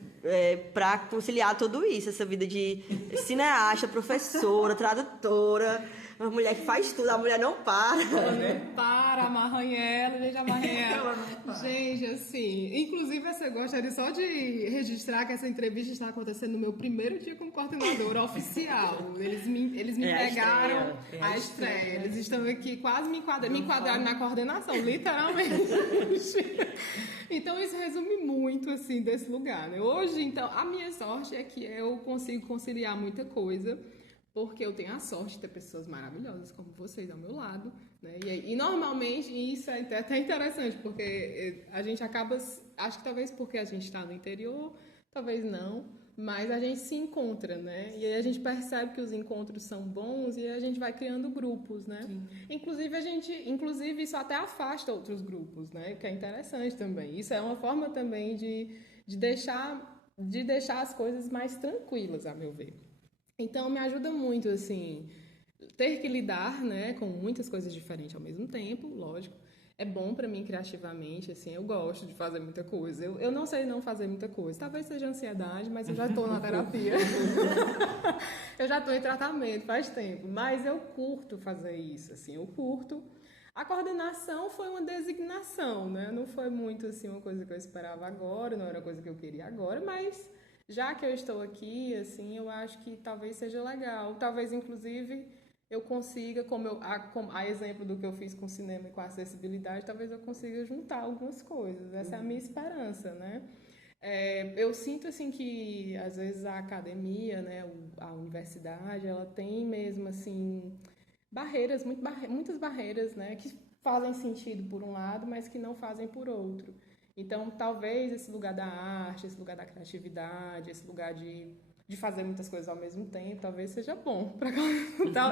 pra conciliar tudo isso, essa vida de cineasta, professora, tradutora, Uma mulher que faz tudo, a mulher não para. Ela não para, amarranha ela, gente, amarranha ela. Gente, assim, inclusive eu gostaria só de registrar que essa entrevista está acontecendo no meu primeiro dia como coordenadora oficial. Eles me pegaram a estreia. Eles estão aqui quase me enquadraram na coordenação, literalmente. Então isso resume muito, assim, desse lugar, né? Hoje, então, a minha sorte é que eu consigo conciliar muita coisa, porque eu tenho a sorte de ter pessoas maravilhosas como vocês ao meu lado, né? E normalmente, isso é até interessante, porque a gente acaba, acho que talvez porque a gente está no interior, talvez não, mas a gente se encontra, né? E aí a gente percebe que os encontros são bons e a gente vai criando grupos, né? Sim. Inclusive isso até afasta outros grupos, né? Que é interessante também. Isso é uma forma também de deixar as coisas mais tranquilas, a meu ver. Então, me ajuda muito, assim, ter que lidar, né, com muitas coisas diferentes ao mesmo tempo, lógico. É bom para mim criativamente, assim, eu gosto de fazer muita coisa. Eu não sei não fazer muita coisa. Talvez seja ansiedade, mas eu já estou na terapia. Eu já estou em tratamento faz tempo, mas eu curto fazer isso, assim, eu curto. A coordenação foi uma designação, né? Não foi muito, assim, uma coisa que eu esperava agora, não era uma coisa que eu queria agora, mas já que eu estou aqui, assim, eu acho que talvez seja legal. Talvez, inclusive, eu consiga, a exemplo do que eu fiz com o cinema e com a acessibilidade, talvez eu consiga juntar algumas coisas. Essa é a minha esperança, né? Eu sinto, assim, que, às vezes, a academia, né, a universidade, ela tem mesmo, assim, muitas barreiras, né, que fazem sentido por um lado, mas que não fazem por outro. Então, talvez esse lugar da arte, esse lugar da criatividade, esse lugar de fazer muitas coisas ao mesmo tempo, talvez seja bom.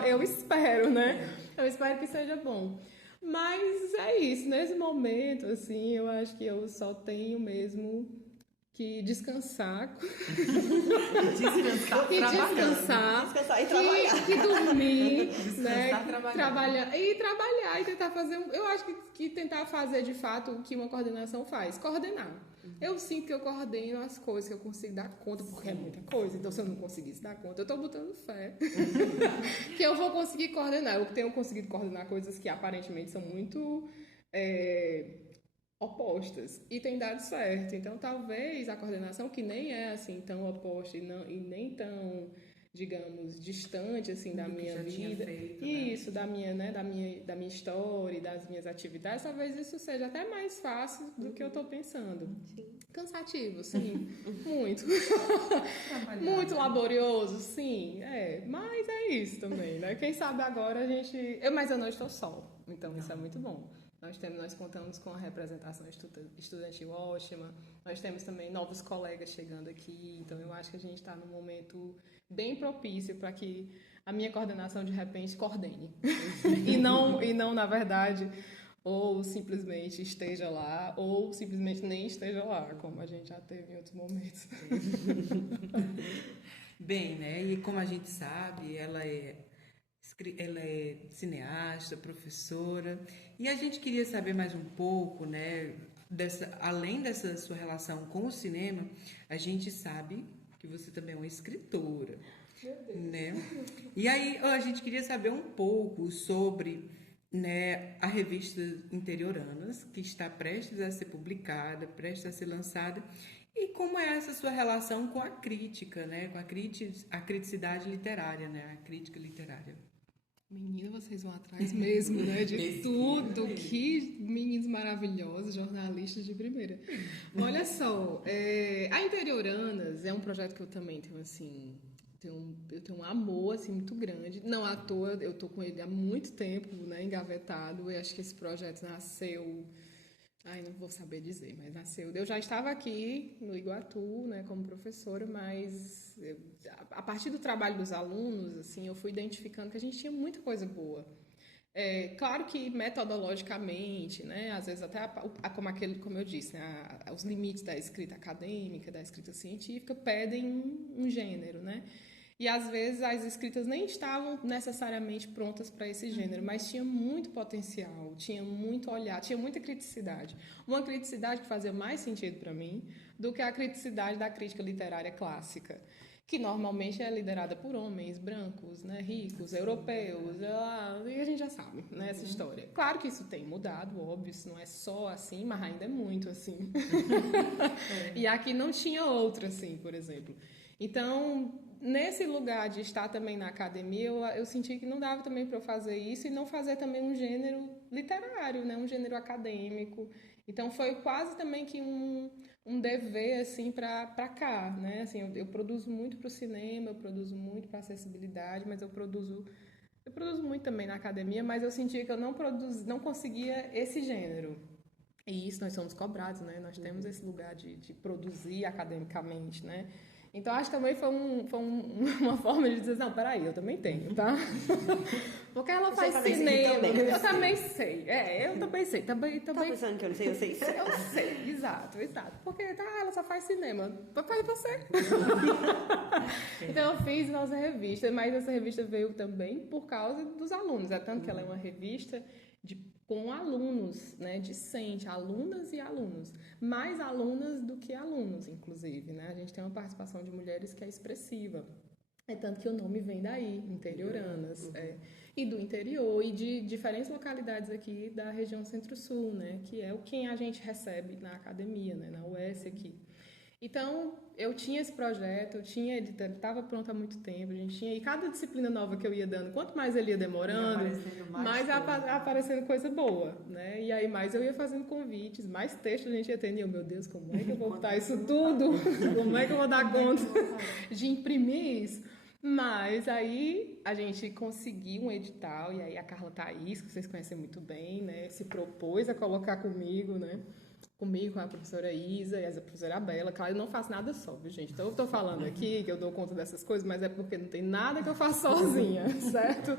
Eu espero, né? Eu espero que seja bom. Mas é isso, nesse momento, assim, eu acho que eu só tenho mesmo que descansar. Descansar e trabalhar. Que dormir, né? Trabalhar e tentar fazer. Eu acho que tentar fazer de fato o que uma coordenação faz, coordenar. Eu sinto que eu coordeno as coisas, que eu consigo dar conta, porque é muita coisa. Então, se eu não conseguisse dar conta, eu tô botando fé que eu vou conseguir coordenar. Eu tenho conseguido coordenar coisas que aparentemente são muito opostas e tem dado certo. Então, talvez a coordenação, que nem é assim tão oposta e nem tão, digamos, distante assim da minha vida, feito, isso, né? da minha história e das minhas atividades, talvez isso seja até mais fácil do que eu estou pensando. Sim. Cansativo, sim, muito. Muito laborioso, sim, mas é isso também, né? Quem sabe agora a gente... Mas eu não estou só, então isso é muito bom. Nós contamos com a representação estudantil ótima, nós temos também novos colegas chegando aqui, então eu acho que a gente está num momento bem propício para que a minha coordenação de repente coordene. e não, na verdade, ou simplesmente esteja lá, ou simplesmente nem esteja lá, como a gente já teve em outros momentos. Bem, né? E como a gente sabe, ela é cineasta, professora, e a gente queria saber mais um pouco, né, além dessa sua relação com o cinema, a gente sabe que você também é uma escritora, né? E aí a gente queria saber um pouco sobre, né, a revista Interioranas, que está prestes a ser publicada, prestes a ser lançada, e como é essa sua relação com a crítica, né, com a criticidade literária, né, a crítica literária. Menina, vocês vão atrás mesmo, né? De tudo. Que meninos maravilhosos, jornalistas de primeira. Olha só, a Interioranas é um projeto que eu também tenho, assim... Eu tenho um amor, assim, muito grande. Não à toa, eu tô com ele há muito tempo, né? Engavetado. Eu acho que esse projeto nasceu... não vou saber dizer, mas nasceu. Eu já estava aqui no Iguatu, né, como professora, mas a partir do trabalho dos alunos, assim, eu fui identificando que a gente tinha muita coisa boa. Claro que metodologicamente, né, às vezes até como eu disse, né, os limites da escrita acadêmica, da escrita científica pedem um gênero, né? E, às vezes, as escritas nem estavam necessariamente prontas para esse gênero, mas tinha muito potencial, tinha muito olhar, tinha muita criticidade. Uma criticidade que fazia mais sentido para mim do que a criticidade da crítica literária clássica. que normalmente é liderada por homens brancos, né, ricos, europeus, e a gente já sabe, né, essa história. Claro que isso tem mudado, óbvio, isso não é só assim, mas ainda é muito assim. E aqui não tinha outra assim, por exemplo. Então, nesse lugar de estar também na academia, eu senti que não dava também para eu fazer isso e não fazer também um gênero literário, né, um gênero acadêmico. Então, foi quase também que um dever assim para cá, né? Assim, eu produzo muito para o cinema, eu produzo muito para acessibilidade, mas eu produzo muito também na academia, mas eu sentia que eu não conseguia esse gênero. E isso nós somos cobrados, né? Nós temos esse lugar de produzir academicamente, né? Então, acho que também foi uma forma de dizer, não, peraí, eu também tenho, tá? Porque ela faz cinema, eu também sei. Eu também sei. Tá pensando que eu não sei, eu sei. Eu sei, exato. Porque ela só faz cinema. Faz você. Então, eu fiz nossa revista, mas essa revista veio também por causa dos alunos. É tanto que ela é uma revista com alunos, né, discente, alunas e alunos, mais alunas do que alunos, inclusive, né? A gente tem uma participação de mulheres que é expressiva. É tanto que o nome vem daí, interioranas, e do interior, e de diferentes localidades aqui da região Centro-Sul, né? Que é quem a gente recebe na academia, né? Na UES aqui. Então, eu tinha esse projeto, eu tinha editado, estava pronto há muito tempo, a gente tinha, e cada disciplina nova que eu ia dando, quanto mais ele ia demorando, mais aparecendo coisa boa, né? E aí mais eu ia fazendo convites, mais texto a gente ia tendo, e eu, meu Deus, como é que eu vou botar isso tudo? Como é que eu vou dar conta de imprimir isso? Mas aí a gente conseguiu um edital, e aí a Carla Thaís, que vocês conhecem muito bem, né? Se propôs a colocar comigo, né? Comigo, com a professora Isa e a professora Bela. Claro, eu não faço nada só, viu, gente? Então, eu estou falando aqui que eu dou conta dessas coisas, mas é porque não tem nada que eu faço sozinha, certo?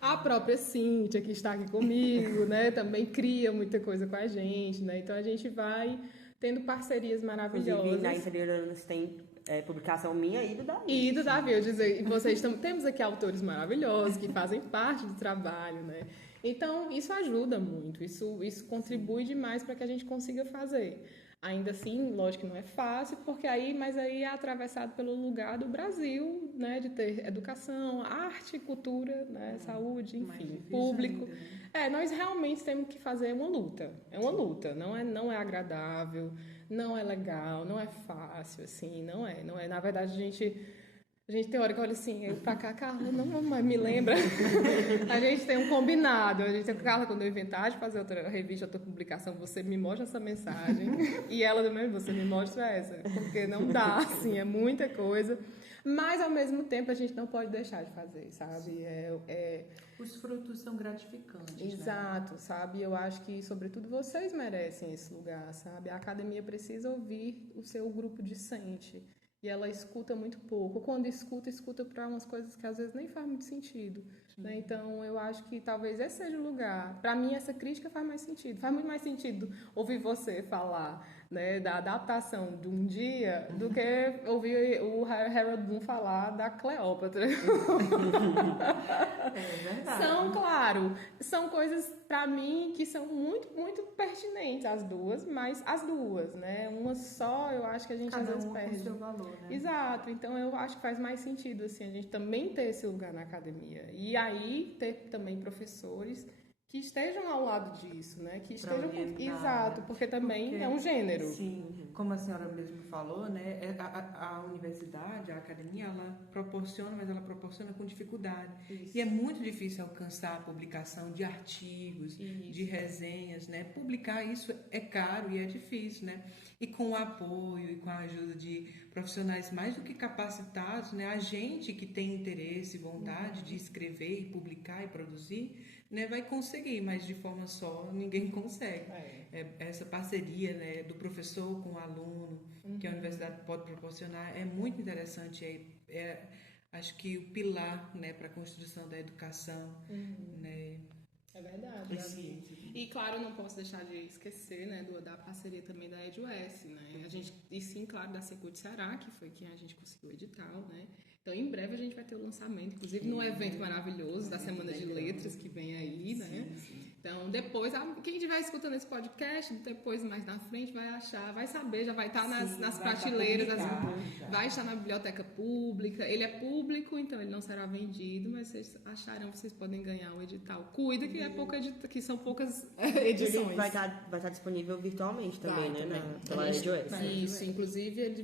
A própria Cíntia, que está aqui comigo, né? Também cria muita coisa com a gente, né? Então, a gente vai tendo parcerias maravilhosas. Inclusive, na Interioranas tem publicação minha e do Davi. E do Davi, eu dizer, temos aqui autores maravilhosos que fazem parte do trabalho, né? Então, isso ajuda muito, isso contribui demais para que a gente consiga fazer. Ainda assim, lógico que não é fácil, mas aí é atravessado pelo lugar do Brasil, né, de ter educação, arte, cultura, né, saúde, enfim, público. Ainda, né? Nós realmente temos que fazer uma luta. É uma luta, não é agradável, não é legal, não é fácil, assim, não é. Na verdade, a gente tem hora que olha assim, eu pra cá, Carla, não me lembra. A gente tem um combinado. A gente tem, Carla, quando eu inventar de fazer outra revista, outra publicação, você me mostra essa mensagem. E ela também, você me mostra essa. Porque não dá, assim, é muita coisa. Mas, ao mesmo tempo, a gente não pode deixar de fazer, sabe? Os frutos são gratificantes, Exato, né? sabe? Eu acho que, sobretudo, vocês merecem esse lugar, sabe? A academia precisa ouvir o seu grupo discente. E ela escuta muito pouco. Quando escuta para umas coisas que às vezes nem faz muito sentido. Né? Então, eu acho que talvez esse seja o lugar. Para mim, essa crítica faz mais sentido. Faz muito mais sentido ouvir você falar, né, da adaptação de um dia do que ouvir o Harold Bloom falar da Cleópatra. É verdade. São coisas, para mim, que são muito, muito pertinentes, as duas, né? Uma só, eu acho que a gente às vezes perde. Com seu valor, né? Exato, então eu acho que faz mais sentido, assim, a gente também ter esse lugar na academia. E aí, ter também professores que estejam ao lado disso, né? Que estejam exato, porque também é um gênero. Sim, como a senhora mesmo falou, né? A universidade, a academia, ela proporciona, mas ela proporciona com dificuldade. Isso. E é muito difícil alcançar a publicação de artigos, de resenhas, né? Publicar isso é caro e é difícil, né? E com o apoio e com a ajuda de profissionais mais do que capacitados, né? A gente que tem interesse e vontade de escrever e publicar e produzir, né, vai conseguir, mas de forma só ninguém consegue. Essa parceria, né, do professor com o aluno, que a universidade pode proporcionar, é muito interessante. Acho que o pilar, né, para a construção da educação. Né, é verdade, Davi. E claro, eu não posso deixar de esquecer, né, da parceria também da EdUS, né? E sim, claro, da Secult Ceará, que foi quem a gente conseguiu edital, né? Então, em breve a gente vai ter o lançamento, inclusive no evento maravilhoso da Semana de Letras que vem aí, né? Sim. Então, depois, quem estiver escutando esse podcast, depois mais na frente vai achar, vai saber, já vai estar nas prateleiras, vai estar na biblioteca pública. Ele é público, então ele não será vendido, mas vocês acharão, vocês podem ganhar o edital. Cuida que que são poucas edições. Ele vai estar disponível virtualmente também, né? Pela EdUS. Isso, inclusive ele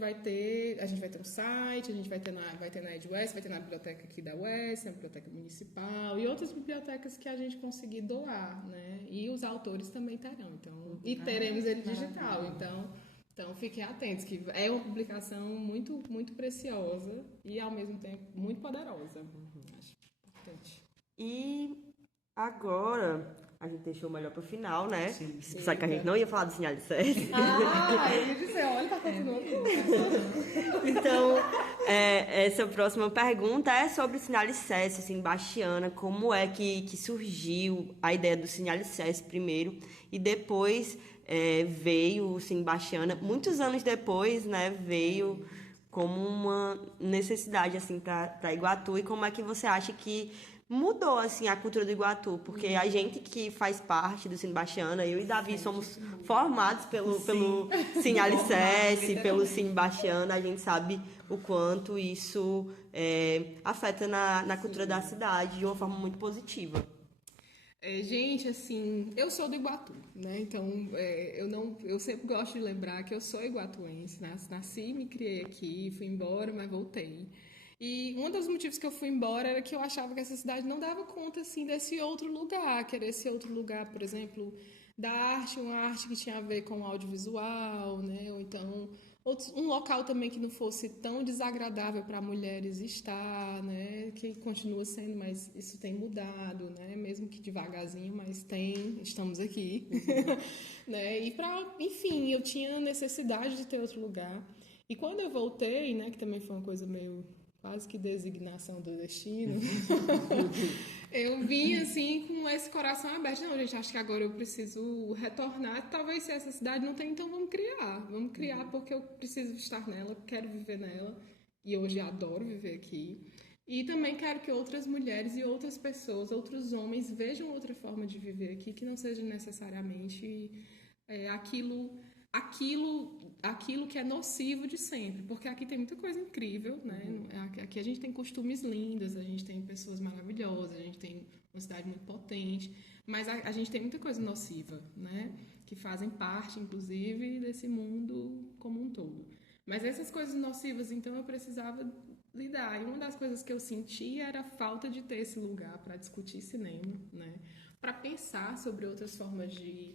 a gente vai ter um site, a gente vai ter na EdUS, vai ter na biblioteca aqui da UES, na biblioteca municipal e outras bibliotecas que a gente conseguir doar, né? E os autores também terão, então, e teremos ele digital, então fiquem atentos, que é uma publicação muito, muito preciosa e ao mesmo tempo muito poderosa. Acho importante. E agora, a gente deixou o melhor pro final, né? Sim. Só que a gente não ia falar do Sinalicerce. Eu ia dizer, olha, tá continuando. Então, essa próxima pergunta é sobre o Sinalicerce, assim, Bastiana, como é que surgiu a ideia do Sinalicerce primeiro e depois veio o Sim Bastiana, muitos anos depois, né, veio como uma necessidade, assim, para Iguatu, e como é que você acha que mudou, assim, a cultura do Iguatu, porque a gente que faz parte do Cine Bastiana, eu e Davi somos formados pelo Cine Alicerce, pelo Cine Bastiana, a gente sabe o quanto isso afeta na cultura da cidade de uma forma muito positiva. Gente, assim, eu sou do Iguatu, né? Então, eu sempre gosto de lembrar que eu sou iguatuense, nasci, me criei aqui, fui embora, mas voltei. E um dos motivos que eu fui embora era que eu achava que essa cidade não dava conta, assim, desse outro lugar, que era esse outro lugar, por exemplo, da arte, uma arte que tinha a ver com audiovisual, né? Ou então, um local também que não fosse tão desagradável para mulheres estar, né? Que continua sendo, mas isso tem mudado, né? Mesmo que devagarzinho, mas estamos aqui, né? Enfim, eu tinha necessidade de ter outro lugar. E quando eu voltei, né? Que também foi uma coisa meio quase que designação do destino, eu vim assim com esse coração aberto. Não, gente, acho que agora eu preciso retornar. Talvez se essa cidade não tem, então vamos criar porque eu preciso estar nela, quero viver nela e hoje adoro viver aqui. E também quero que outras mulheres e outras pessoas, outros homens vejam outra forma de viver aqui que não seja necessariamente aquilo que é nocivo de sempre, porque aqui tem muita coisa incrível, né? Aqui a gente tem costumes lindos, a gente tem pessoas maravilhosas, a gente tem uma cidade muito potente, mas a gente tem muita coisa nociva, né? Que fazem parte, inclusive, desse mundo como um todo. Mas essas coisas nocivas, então, eu precisava lidar. E uma das coisas que eu sentia era a falta de ter esse lugar para discutir cinema, né? Para pensar sobre outras formas de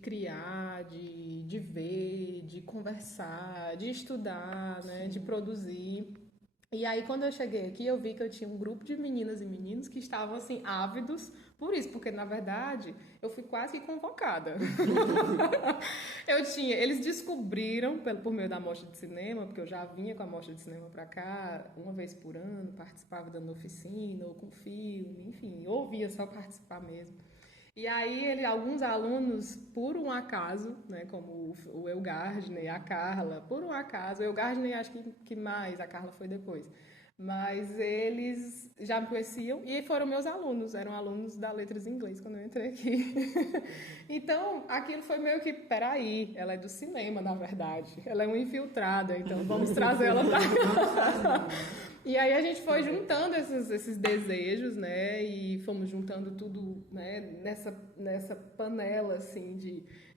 criar, de ver, de conversar, de estudar, né, de produzir. E aí, quando eu cheguei aqui, eu vi que eu tinha um grupo de meninas e meninos que estavam, assim, ávidos por isso, porque, na verdade, eu fui quase que convocada. Eles descobriram, por meio da mostra de cinema, porque eu já vinha com a mostra de cinema para cá, uma vez por ano, participava dando oficina, ou com filme, enfim, ou via só participar mesmo. E aí, alguns alunos, por um acaso, né, como o Elgardner, a Carla, por um acaso, o Elgardner acho que mais, a Carla foi depois, mas eles já me conheciam e foram meus alunos, eram alunos da Letras em Inglês quando eu entrei aqui. Então, aquilo foi meio que, peraí, ela é do cinema, na verdade, ela é uma infiltrada, então vamos trazer ela pra cá. E aí a gente foi juntando esses desejos, né, e fomos juntando tudo, né, nessa panela, assim,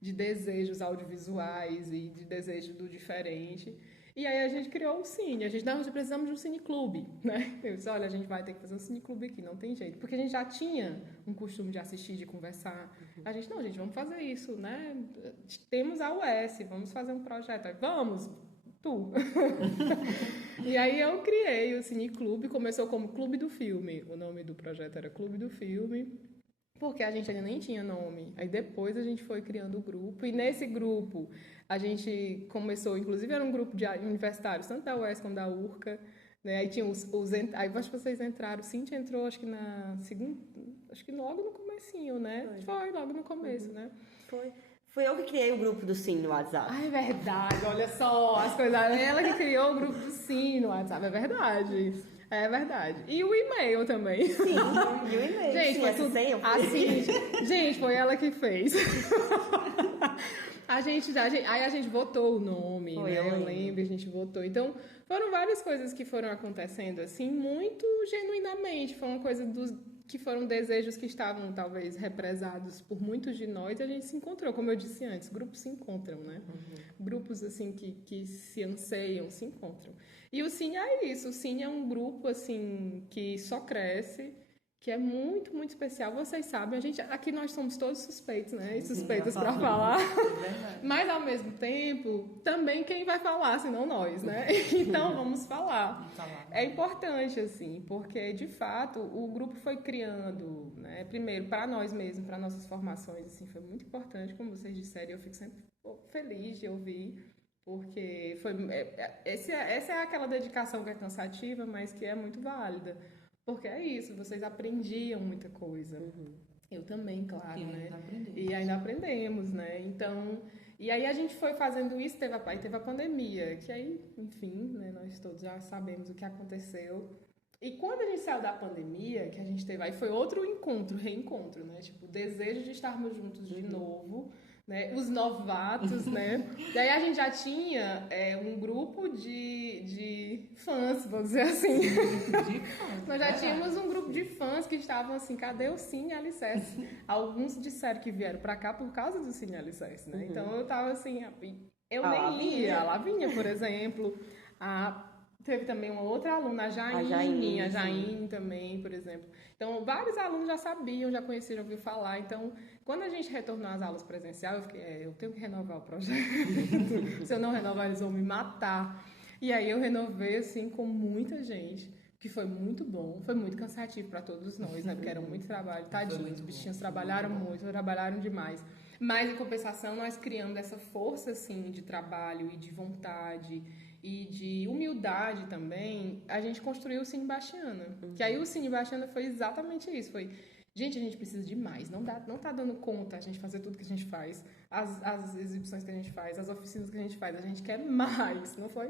de desejos audiovisuais e de desejo do diferente. E aí a gente criou o Cine. Nós precisamos de um cineclube, né? Eu disse, olha, a gente vai ter que fazer um cineclube aqui, não tem jeito. Porque a gente já tinha um costume de assistir, de conversar. A gente, não, gente, vamos fazer isso, né? Temos a UES, vamos fazer um projeto. Aí, vamos, tu. E aí eu criei o Cineclube, começou como Clube do Filme. O nome do projeto era Clube do Filme, porque a gente ainda nem tinha nome. Aí depois a gente foi criando o grupo, e nesse grupo a gente começou, inclusive era um grupo de universitários, tanto da UES como da URCA, né? Aí tinha aí acho que vocês entraram, Cíntia entrou acho que na segunda, acho que logo no comecinho, né? Foi logo no começo, né? Foi eu que criei o grupo do Sim no WhatsApp. Ah, é verdade, olha só as coisas. Ela que criou o grupo do Sim no WhatsApp, é verdade. É verdade. E o e-mail também. Sim, e o e-mail. Gente, sim, foi essa tudo senha eu assim. fiz. Gente, foi ela que fez. Aí a gente votou o nome, Foi, né? eu Eu lembro. lembro, a gente votou. Então, foram várias coisas que foram acontecendo assim, muito genuinamente. Foi uma coisa que foram desejos que estavam talvez represados por muitos de nós, e a gente se encontrou, como eu disse antes, grupos se encontram, né? Grupos assim que se anseiam, se encontram. E o Cine é isso, o Cine é um grupo assim que só cresce, que é muito, muito especial. Vocês sabem, aqui nós somos todos suspeitos, né? E suspeitas para falar. Mas ao mesmo tempo, também quem vai falar, senão nós, né? Então vamos falar. É importante assim, porque de fato o grupo foi criando, né? Primeiro para nós mesmos, para nossas formações, assim, foi muito importante, como vocês disseram, eu fico sempre feliz de ouvir. Porque essa é aquela dedicação que é cansativa, mas que é muito válida. Porque é isso, vocês aprendiam muita coisa. Eu também, claro, né? E ainda aprendemos, né? Então, e aí a gente foi fazendo isso, aí teve a pandemia, que aí, enfim, né, nós todos já sabemos o que aconteceu. E quando a gente saiu da pandemia, que a gente teve, aí foi outro reencontro, né? Tipo, o desejo de estarmos juntos de novo, né? Os novatos, né? Daí a gente já tinha um grupo de fãs, vou dizer assim. Nós já tínhamos um grupo de fãs que estavam assim, cadê o Cine Alicerce? Alguns disseram que vieram pra cá por causa do Cine Alicerce, né? Então eu tava assim, eu nem lia. A Lavinha, por exemplo, teve também uma outra aluna, a Jaine também, por exemplo. Então, vários alunos já sabiam, já conheciam, já ouviram falar. Então, quando a gente retornou às aulas presenciais, eu fiquei, eu tenho que renovar o projeto. Se eu não renovar, eles vão me matar. E aí eu renovei, assim, com muita gente, que foi muito bom. Foi muito cansativo para todos nós, né? Porque era muito trabalho. Tadinhos, os bichinhos trabalharam muito, trabalharam demais. Mas, em compensação, nós criamos essa força, assim, de trabalho e de vontade e de humildade também, a gente construiu o Cine Bastiana. Que aí o Cine Bastiana foi exatamente isso. Foi, gente, a gente precisa de mais. Não tá dando conta a gente fazer tudo que a gente faz, as exibições que a gente faz, as oficinas que a gente faz. A gente quer mais, não foi?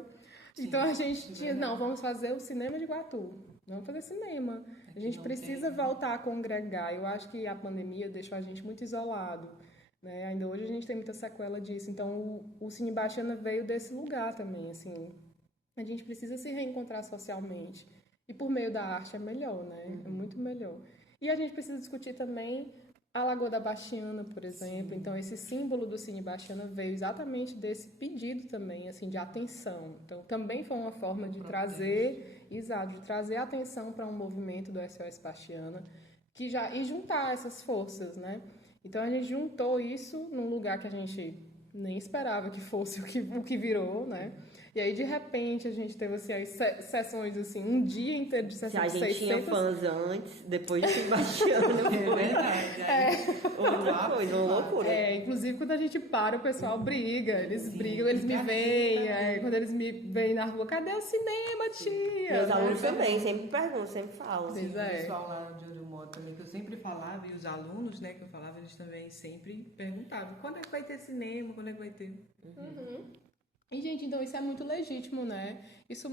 Sim, então a gente tinha, não, vamos fazer o cinema de Iguatu. Vamos fazer cinema. A gente precisa voltar a congregar. Eu acho que a pandemia deixou a gente muito isolado. Né? Ainda hoje a gente tem muita sequela disso. Então, o Cine Bastiana veio desse lugar também, assim. A gente precisa se reencontrar socialmente. E por meio da arte é melhor, né? É muito melhor. E a gente precisa discutir também a Lagoa da Bastiana, por exemplo. Sim. Então, esse símbolo do Cine Bastiana veio exatamente desse pedido também, assim, de atenção. Então, também foi uma forma de trazer, de trazer atenção para um movimento do SOS Bastiana e juntar essas forças, né? Então, a gente juntou isso num lugar que a gente nem esperava que fosse o que virou, né? E aí, de repente, a gente teve, assim, as sessões, assim, um dia inteiro de sessões. Se a gente tinha fãs antes, depois de Sebastião, foi verdade. Outra coisa, uma loucura. Inclusive, quando a gente para, o pessoal briga. Eles brigam, eles me veem. Quando eles me veem na rua, cadê o cinema, tia? Meus alunos também, sempre perguntam, sempre falam. Sim, o pessoal lá de onde eu moro também, que eu sempre falava, e os alunos, né, que eu falava, eles também sempre perguntavam, quando é que vai ter cinema, quando é que vai ter? E, gente, então isso é muito legítimo, né? Isso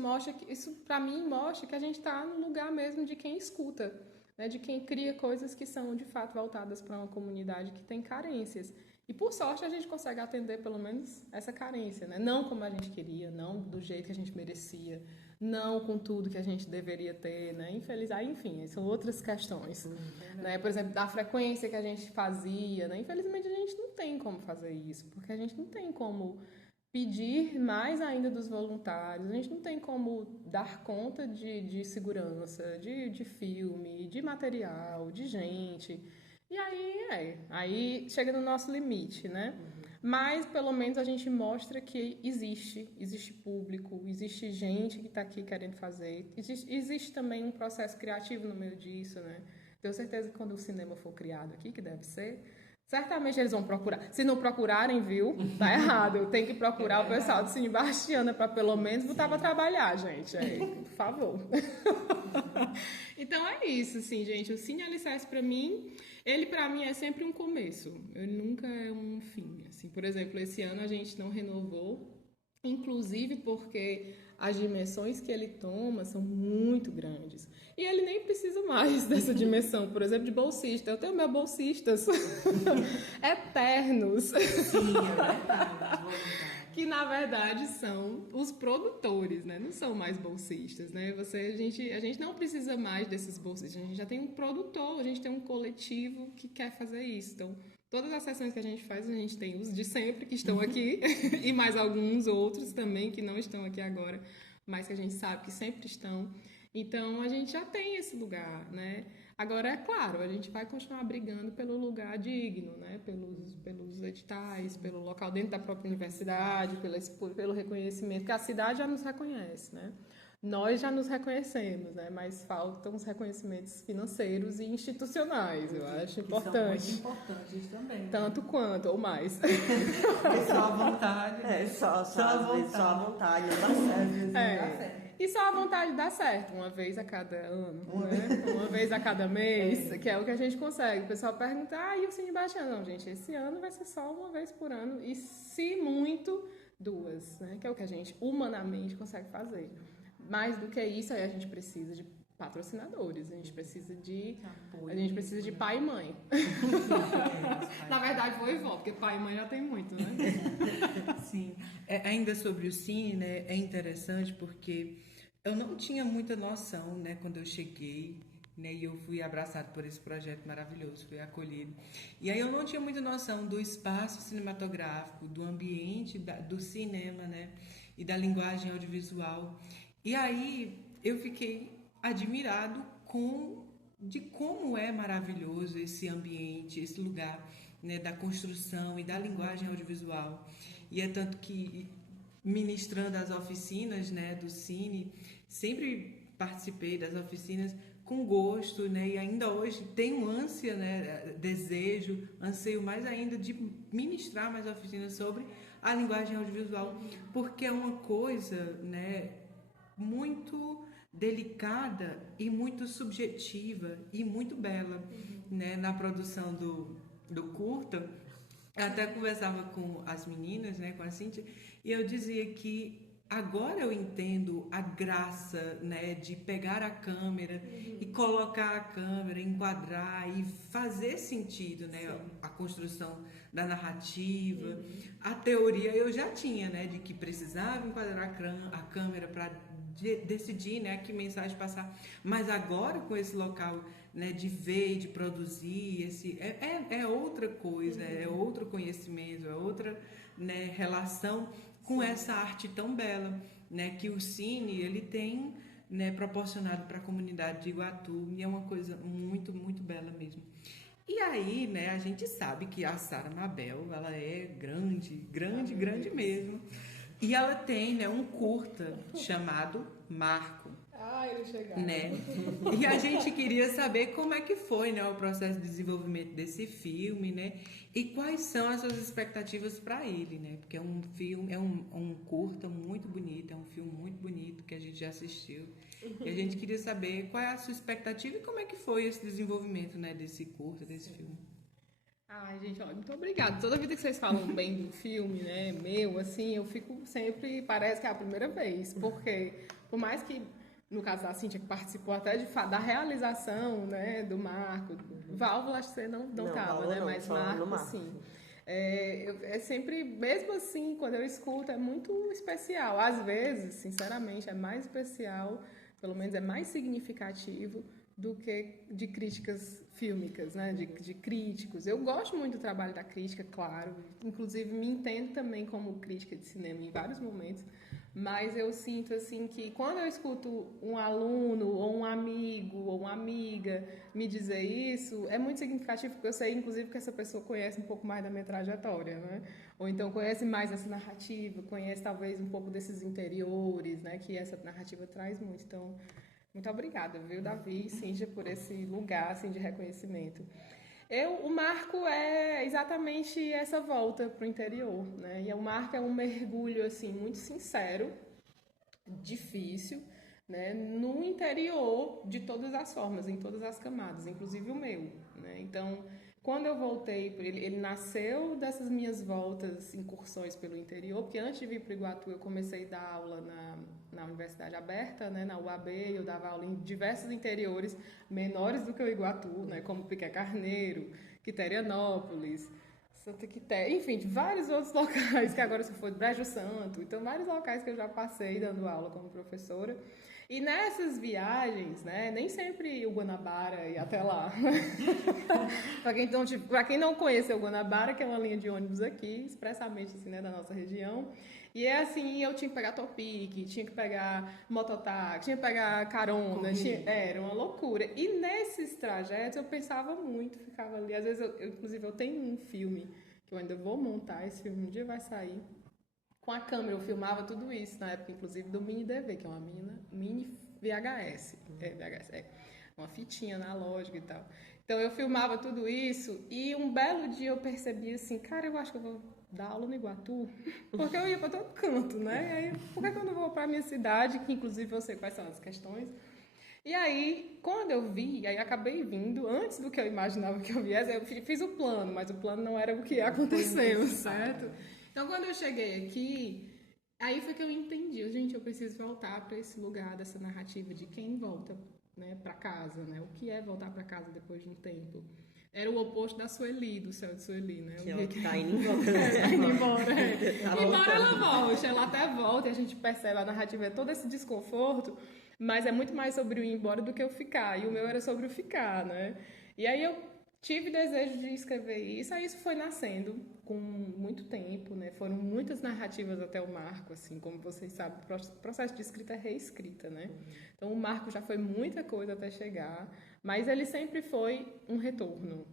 pra mim, mostra que a gente tá no lugar mesmo de quem escuta, né? De quem cria coisas que são, de fato, voltadas para uma comunidade que tem carências. E, por sorte, a gente consegue atender, pelo menos, essa carência, né? Não como a gente queria, não do jeito que a gente merecia, não com tudo que a gente deveria ter, né? Enfim, são outras questões, né? Por exemplo, da frequência que a gente fazia, né? Infelizmente, a gente não tem como fazer isso, porque a gente não tem como pedir mais ainda dos voluntários, a gente não tem como dar conta de segurança, de filme, de material, de gente. E aí chega no nosso limite, né? Mas, pelo menos, a gente mostra que existe público, existe gente que está aqui querendo fazer, existe também um processo criativo no meio disso, né? Tenho certeza que quando o cinema for criado aqui, que deve ser, certamente eles vão procurar. Se não procurarem, viu? Tá errado. Tem que procurar o pessoal do Cine Bastiana para pelo menos botar para trabalhar, gente. Por favor. Então é isso, assim, gente. O Cine Alicerce, para mim, ele para mim é sempre um começo. Ele nunca é um fim. Assim, por exemplo, esse ano a gente não renovou, inclusive porque as dimensões que ele toma são muito grandes. E ele nem precisa mais dessa dimensão, por exemplo, de bolsista. Eu tenho meus bolsistas eternos. Sim, é verdade. Que na verdade são os produtores, né? Não são mais bolsistas, né? A gente não precisa mais desses bolsistas, a gente já tem um produtor, a gente tem um coletivo que quer fazer isso. Então, todas as sessões que a gente faz, a gente tem os de sempre que estão aqui e mais alguns outros também que não estão aqui agora, mas que a gente sabe que sempre estão. Então, a gente já tem esse lugar, né? Agora, é claro, a gente vai continuar brigando pelo lugar digno, né? Pelos editais, pelo local dentro da própria universidade, pelo reconhecimento, porque a cidade já nos reconhece, né? Nós já nos reconhecemos, né? Mas faltam os reconhecimentos financeiros e institucionais, eu acho importante. São muito importantes também. Tanto quanto, ou mais. Só a vontade. Só a vontade, não dá certo. E só a vontade dá certo, uma vez a cada ano, né? Uma vez a cada mês, que é o que a gente consegue. O pessoal pergunta, e o Cine Baixando? Não, gente, esse ano vai ser só uma vez por ano, e se muito, 2, né? Que é o que a gente humanamente consegue fazer. Mais do que isso, aí a gente precisa de patrocinadores, a gente precisa de pai e mãe. Na verdade, vou e volto, porque pai e mãe já tem muito, né? Sim. Ainda sobre o Cine, né, é interessante porque eu não tinha muita noção, né, quando eu cheguei, né, e eu fui abraçado por esse projeto maravilhoso, fui acolhido. E aí eu não tinha muita noção do espaço cinematográfico, do ambiente do cinema, né, e da linguagem audiovisual. E aí eu fiquei admirado de como é maravilhoso esse ambiente, esse lugar, né, da construção e da linguagem audiovisual. E é tanto que, ministrando as oficinas, né, do Cine, sempre participei das oficinas com gosto, né, e ainda hoje tenho ânsia, né, desejo, anseio mais ainda de ministrar mais oficinas sobre a linguagem audiovisual, porque é uma coisa, né, muito delicada e muito subjetiva e muito bela, né, na produção do curta. Eu até conversava com as meninas, né, com a Cíntia, e eu dizia que agora eu entendo a graça, né, de pegar a câmera e colocar a câmera, enquadrar e fazer sentido, né, a construção da narrativa. A teoria eu já tinha, né, de que precisava enquadrar a câmera para decidir, né, que mensagem passar, mas agora com esse local, né, de ver, de produzir, é outra coisa, é outro conhecimento, é outra, né, relação com essa arte tão bela, né, que o Cine ele tem, né, proporcionado para a comunidade de Iguatu, e é uma coisa muito, muito bela mesmo. E aí, né, a gente sabe que a Sara Mabel, ela é grande mesmo. E ela tem, né, um curta chamado Marco. Ele chegaram. Né? E a gente queria saber como é que foi, né, o processo de desenvolvimento desse filme, né? E quais são as suas expectativas para ele, né? Porque é um filme, um curta muito bonito, é um filme muito bonito que a gente já assistiu. E a gente queria saber qual é a sua expectativa e como é que foi esse desenvolvimento, né, desse curta, desse filme. Gente, olha, muito obrigada. Toda vida que vocês falam bem do filme, né, meu, assim, eu fico sempre, parece que é a primeira vez, porque por mais que, no caso da Cíntia, que participou até da realização, né, do Marco, Válvula, acho que você não estava, né, mas Marco, sim. É sempre, mesmo assim, quando eu escuto, é muito especial. Às vezes, sinceramente, é mais especial, pelo menos é mais significativo do que de críticas fílmicas, né? De críticos. Eu gosto muito do trabalho da crítica, claro. Inclusive, me entendo também como crítica de cinema em vários momentos. Mas eu sinto, assim, que quando eu escuto um aluno, ou um amigo, ou uma amiga me dizer isso, é muito significativo, porque eu sei, inclusive, que essa pessoa conhece um pouco mais da minha trajetória, né? Ou então conhece mais essa narrativa, conhece talvez um pouco desses interiores, né? Que essa narrativa traz muito. Então, muito obrigada, viu, Davi e Cíntia, por esse lugar, assim, de reconhecimento. O Marco é exatamente essa volta para o interior, né? E o Marco é um mergulho, assim, muito sincero, difícil, né? No interior de todas as formas, em todas as camadas, inclusive o meu, né? Então, Quando eu voltei, ele nasceu dessas minhas voltas, incursões pelo interior, porque antes de vir para o Iguatu eu comecei a dar aula na Universidade Aberta, né, na UAB, eu dava aula em diversos interiores menores do que o Iguatu, né, como Piqué Carneiro, Quiterianópolis, Santa Quitéria, enfim, de vários outros locais, que agora se for de Brejo Santo, então vários locais que eu já passei dando aula como professora. E nessas viagens, né, nem sempre o Guanabara ia até lá. Para quem não conhece o Guanabara, que é uma linha de ônibus aqui, expressamente assim, né, da nossa região. E é assim, eu tinha que pegar topique, tinha que pegar mototáxi, tinha que pegar carona, era uma loucura. E nesses trajetos eu pensava muito, ficava ali. Às vezes, inclusive, eu tenho um filme que eu ainda vou montar, esse filme um dia vai sair. Com a câmera, eu filmava tudo isso, na época, inclusive, do Mini DV, que é uma mini VHS. Uma fitinha analógica e tal. Então, eu filmava tudo isso e um belo dia eu percebi assim, cara, eu acho que eu vou dar aula no Iguatu, porque eu ia para todo canto, né? E aí, por que eu não vou para a minha cidade, que inclusive eu sei quais são as questões? E aí, quando eu vi, aí acabei vindo, antes do que eu imaginava que eu viesse, eu fiz o plano, mas o plano não era o que aconteceu, certo? Então, quando eu cheguei aqui, aí foi que eu entendi, gente, eu preciso voltar para esse lugar dessa narrativa de quem volta, né, para casa, né? O que é voltar para casa depois de um tempo? Era o oposto da Sueli, do Céu de Sueli, né? Que ela tá indo embora. Tá indo embora, Embora ela volte, ela até volta e a gente percebe, a narrativa é todo esse desconforto, mas é muito mais sobre o ir embora do que o ficar. E o meu era sobre o ficar, né? E aí eu tive desejo de escrever isso, aí isso foi nascendo com muito tempo, né? Foram muitas narrativas até o marco, assim, como vocês sabem, o processo de escrita é reescrita, né? Então o marco já foi muita coisa até chegar, mas ele sempre foi um retorno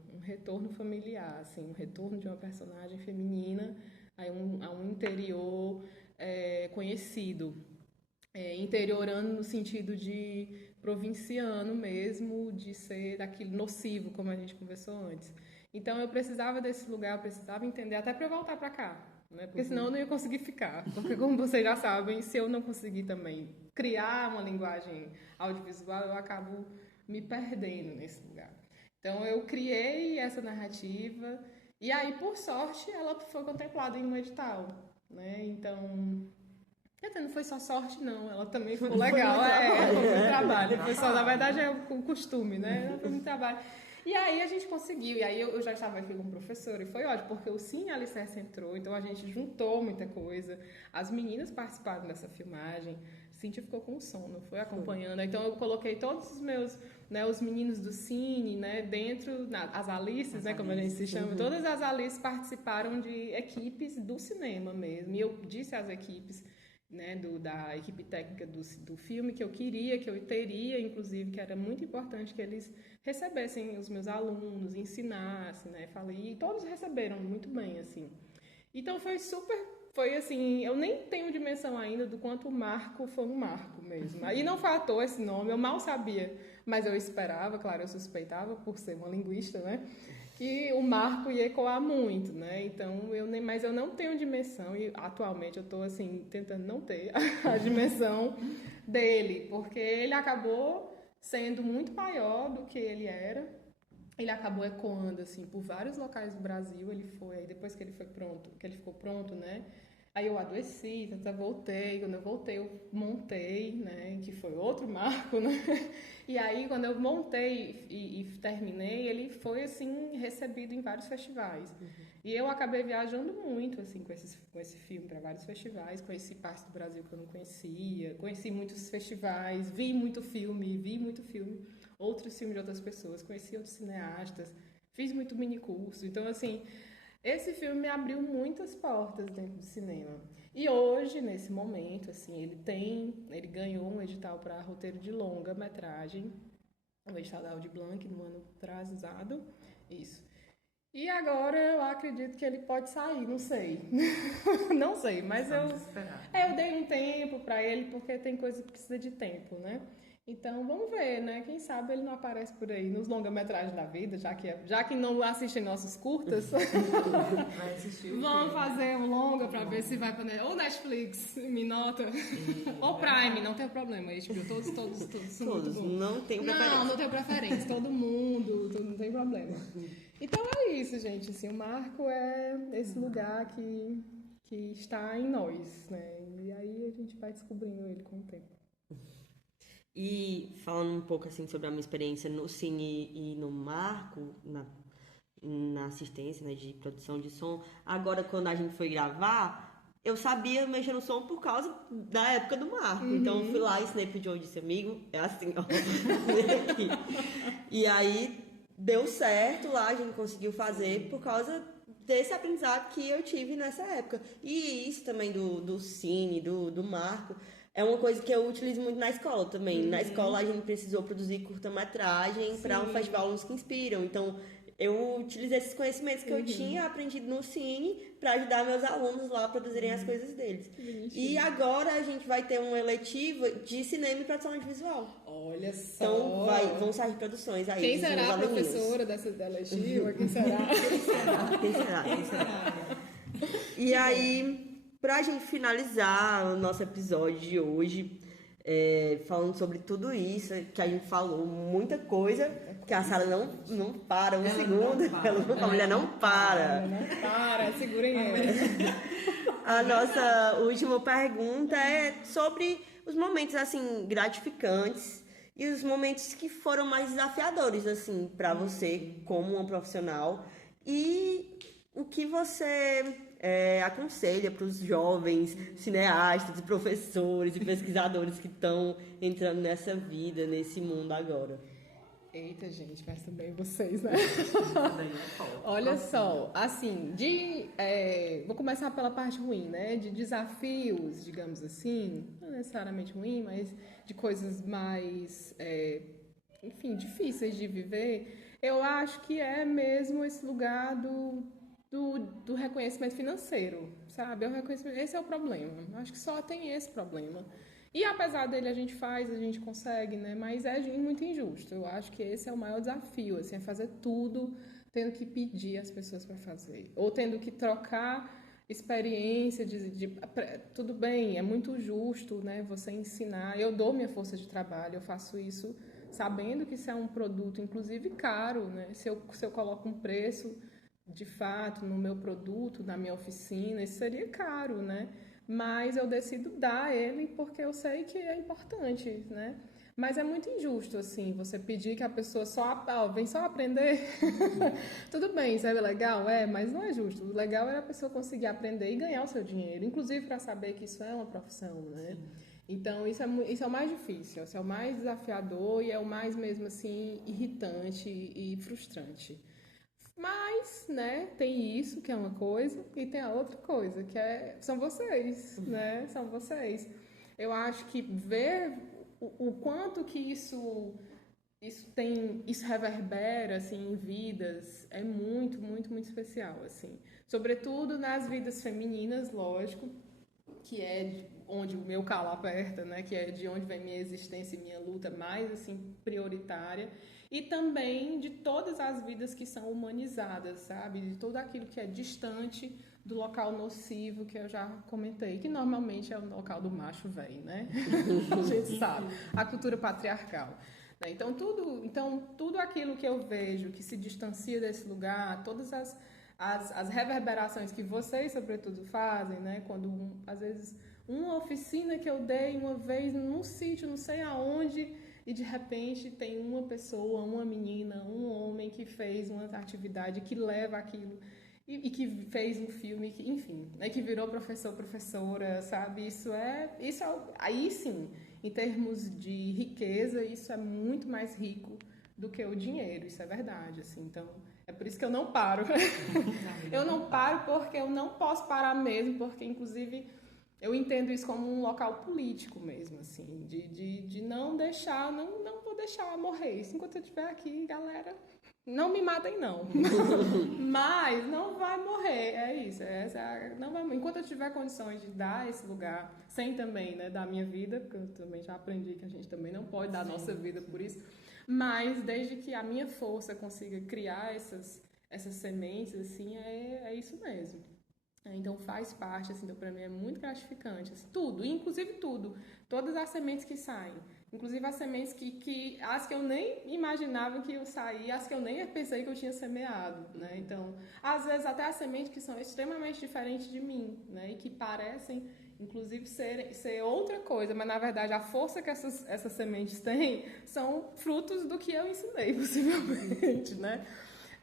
familiar, assim, um retorno de uma personagem feminina a um interior conhecido. Interiorano no sentido de provinciano mesmo, de ser aquilo nocivo, como a gente conversou antes. Então eu precisava desse lugar, eu precisava entender, até para eu voltar para cá, né? Porque senão eu não ia conseguir ficar. Porque como vocês já sabem, se eu não conseguir também criar uma linguagem audiovisual, eu acabo me perdendo nesse lugar. Então eu criei essa narrativa e aí, por sorte, ela foi contemplada em um edital, né? Então não foi só sorte, não. Ela também ficou legal. Foi muito trabalho. Foi só, na verdade, é o costume, né? Foi muito trabalho. E aí a gente conseguiu. E aí eu já estava aqui como professora. E foi ótimo, porque o Cine Alicerce entrou. Então a gente juntou muita coisa. As meninas participaram dessa filmagem. Cíntia ficou com sono, foi acompanhando. Então eu coloquei todos os meus, né, os meninos do Cine, né, dentro, as Alices, né, como a gente se chama. Todas as Alices participaram de equipes do cinema mesmo. E eu disse às equipes, né, da equipe técnica do filme, que eu queria, que eu teria, inclusive, que era muito importante que eles recebessem os meus alunos, ensinassem, né, falei, e todos receberam muito bem, assim. Então foi assim, eu nem tenho dimensão ainda do quanto o marco foi um marco mesmo. E não foi à toa esse nome, eu mal sabia, mas eu esperava, claro, eu suspeitava, por ser uma linguista, né, que o marco ia ecoar muito, né? Então, mas eu não tenho dimensão, e atualmente eu estou assim, tentando não ter a dimensão dele, porque ele acabou sendo muito maior do que ele era. Ele acabou ecoando assim por vários locais do Brasil. Ele foi, aí depois que ele foi pronto, que ele ficou pronto, né? Aí eu adoeci, até voltei. Quando eu voltei, eu montei, né? Que foi outro marco, né? E aí, quando eu montei e terminei, ele foi, assim, recebido em vários festivais. E eu acabei viajando muito, assim, com esse filme para vários festivais. Conheci partes do Brasil que eu não conhecia. Conheci muitos festivais, vi muito filme. Outros filmes de outras pessoas. Conheci outros cineastas. Fiz muito minicurso. Então, assim, esse filme me abriu muitas portas dentro do cinema. E hoje, nesse momento, assim, ele ganhou um edital para roteiro de longa-metragem, o edital da Audi Blanc no ano atrasado, isso. E agora eu acredito que ele pode sair, não sei. Não sei, mas eu dei um tempo para ele, porque tem coisa que precisa de tempo, né? Então, vamos ver, né? Quem sabe ele não aparece por aí nos longa-metragens da vida, já que não assistem nossos curtas. Vai assistir o Vamos quê? fazer um longa pra ver se vai pra ou Netflix, me nota, ou Prime, não tem problema. HBO, todos são muito Todos, bons. não tenho preferência. Não tenho preferência, todo mundo, não tem problema. Então é isso, gente, assim, o Marco é esse lugar que está em nós, né? E aí a gente vai descobrindo ele com o tempo. E falando um pouco assim sobre a minha experiência no Cine e no Marco, na assistência, né, de produção de som, agora quando a gente foi gravar, eu sabia mexer no som por causa da época do Marco. Então eu fui lá e ensinei pro John, disse, amigo, é assim, ó. E aí deu certo lá, a gente conseguiu fazer por causa desse aprendizado que eu tive nessa época. E isso também do Cine, do Marco, é uma coisa que eu utilizo muito na escola também. Na escola a gente precisou produzir curta-metragem para um festival Uns que Inspiram. Então eu utilizei esses conhecimentos que eu tinha aprendido no Cine para ajudar meus alunos lá a produzirem as coisas deles. E agora a gente vai ter uma eletiva de cinema e produção audiovisual. Olha só! Então vão sair produções aí. Quem dos será meus a aluninhos. professora dessa eletiva? Quem será? Quem será? E aí, pra gente finalizar o nosso episódio de hoje, falando sobre tudo isso, que a gente falou, muita coisa, que a Sara não para um segundo. A mulher não para. Não para, segurem ela. A nossa última pergunta é sobre os momentos, assim, gratificantes e os momentos que foram mais desafiadores, assim, para você como uma profissional. E o que você aconselha para os jovens cineastas, e professores e pesquisadores que estão entrando nessa vida, nesse mundo agora? Eita, gente, mas também vocês, né? Olha só, assim, vou começar pela parte ruim, né? De desafios, digamos assim, não necessariamente ruim, mas de coisas mais, enfim, difíceis de viver. Eu acho que é mesmo esse lugar do reconhecimento financeiro, sabe? Esse é o problema. Acho que só tem esse problema. E apesar dele a gente consegue, né? Mas é muito injusto. Eu acho que esse é o maior desafio, assim, é fazer tudo tendo que pedir às pessoas para fazer. Ou tendo que trocar experiência tudo bem, é muito justo, né? Você ensinar. Eu dou minha força de trabalho, eu faço isso sabendo que isso é um produto, inclusive, caro, né? Se eu coloco um preço, de fato, no meu produto, na minha oficina, isso seria caro, né? Mas eu decido dar ele porque eu sei que é importante, né? Mas é muito injusto, assim, você pedir que a pessoa vem só aprender. Tudo bem, isso é legal? Mas não é justo. O legal é a pessoa conseguir aprender e ganhar o seu dinheiro, inclusive para saber que isso é uma profissão, né? Sim. Então, isso é o mais difícil, isso é o mais desafiador e é o mais, mesmo assim, irritante e frustrante. Mas, né, tem isso, que é uma coisa, e tem a outra coisa, que são vocês, né? São vocês. Eu acho que ver o quanto que isso reverbera, assim, em vidas, é muito, muito, muito especial, assim. Sobretudo nas vidas femininas, lógico, que é onde o meu calo aperta, né? Que é de onde vem minha existência e minha luta mais, assim, prioritária. E também de todas as vidas que são humanizadas, sabe? De tudo aquilo que é distante do local nocivo que eu já comentei, que normalmente é o local do macho velho, né? A gente sabe. A cultura patriarcal. Né? Então, tudo aquilo que eu vejo que se distancia desse lugar, todas as reverberações que vocês, sobretudo, fazem, né? Quando, às vezes, uma oficina que eu dei uma vez num sítio, não sei aonde, e de repente tem uma pessoa, uma menina, um homem que fez uma atividade que leva aquilo e que fez um filme, enfim, né, que virou professor, professora, sabe? Aí sim, em termos de riqueza, isso é muito mais rico do que o dinheiro, isso é verdade, assim. Então, é por isso que eu não paro. Eu não paro porque eu não posso parar mesmo, porque, inclusive, eu entendo isso como um local político mesmo, assim, de não deixar, não vou deixar morrer. Isso enquanto eu estiver aqui, galera, Não me matem, não. Mas não vai morrer, é isso. Não vai, enquanto eu tiver condições de dar esse lugar, sem também, né, dar minha vida, porque eu também já aprendi que a gente também não pode dar a nossa vida por isso, mas desde que a minha força consiga criar essas sementes, assim, é isso mesmo. Então faz parte, assim, então para mim é muito gratificante, assim, tudo, inclusive tudo, todas as sementes que saem, inclusive as sementes as que eu nem imaginava que iam sair, as que eu nem pensei que eu tinha semeado, né? Então, às vezes até as sementes que são extremamente diferentes de mim, né? E que parecem, inclusive, ser outra coisa, mas na verdade a força que essas sementes têm são frutos do que eu ensinei, possivelmente, né?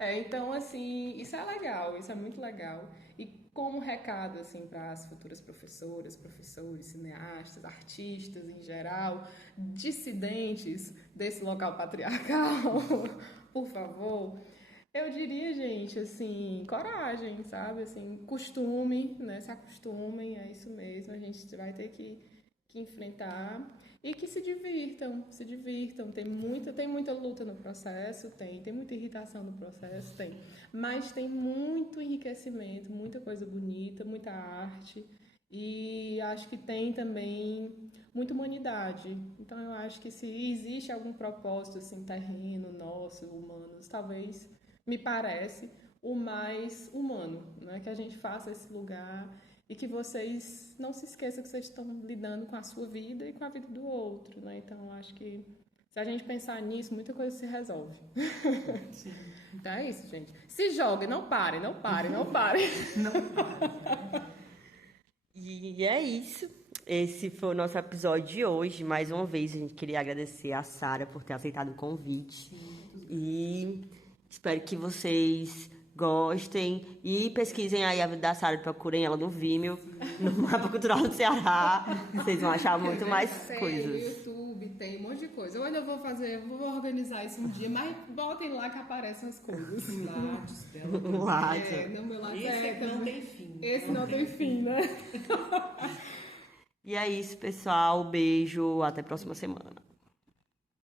Então, assim, isso é legal, isso é muito legal. E como recado, assim, para as futuras professoras, professores, cineastas, artistas em geral, dissidentes desse local patriarcal, por favor, eu diria, gente, assim, coragem, sabe? Assim, costume, né? Se acostumem, é isso mesmo, a gente vai ter que enfrentar. E que se divirtam. Tem muita luta no processo, tem muita irritação no processo, mas tem muito enriquecimento, muita coisa bonita, muita arte, e acho que tem também muita humanidade. Então eu acho que se existe algum propósito assim, terreno, nosso, humanos, talvez, me parece, o mais humano, né? Que a gente faça esse lugar e que vocês não se esqueçam que vocês estão lidando com a sua vida e com a vida do outro, né? Então, acho que se a gente pensar nisso, muita coisa se resolve. Sim. Então é isso, gente. Se joguem, não parem. Não parem. E é isso. Esse foi o nosso episódio de hoje. Mais uma vez, a gente queria agradecer a Sara por ter aceitado o convite. Sim. E espero que vocês gostem e pesquisem aí a vida da Sara, procurem ela no Vimeo, no Mapa Cultural do Ceará. Vocês vão achar muito mais coisas. No YouTube tem um monte de coisa. Eu ainda vou organizar isso um dia, mas botem lá que aparecem as coisas. Lattes dela. No meu Lattes. Esse não tem fim. Esse não tem fim, né? E é isso, pessoal. Beijo. Até a próxima semana.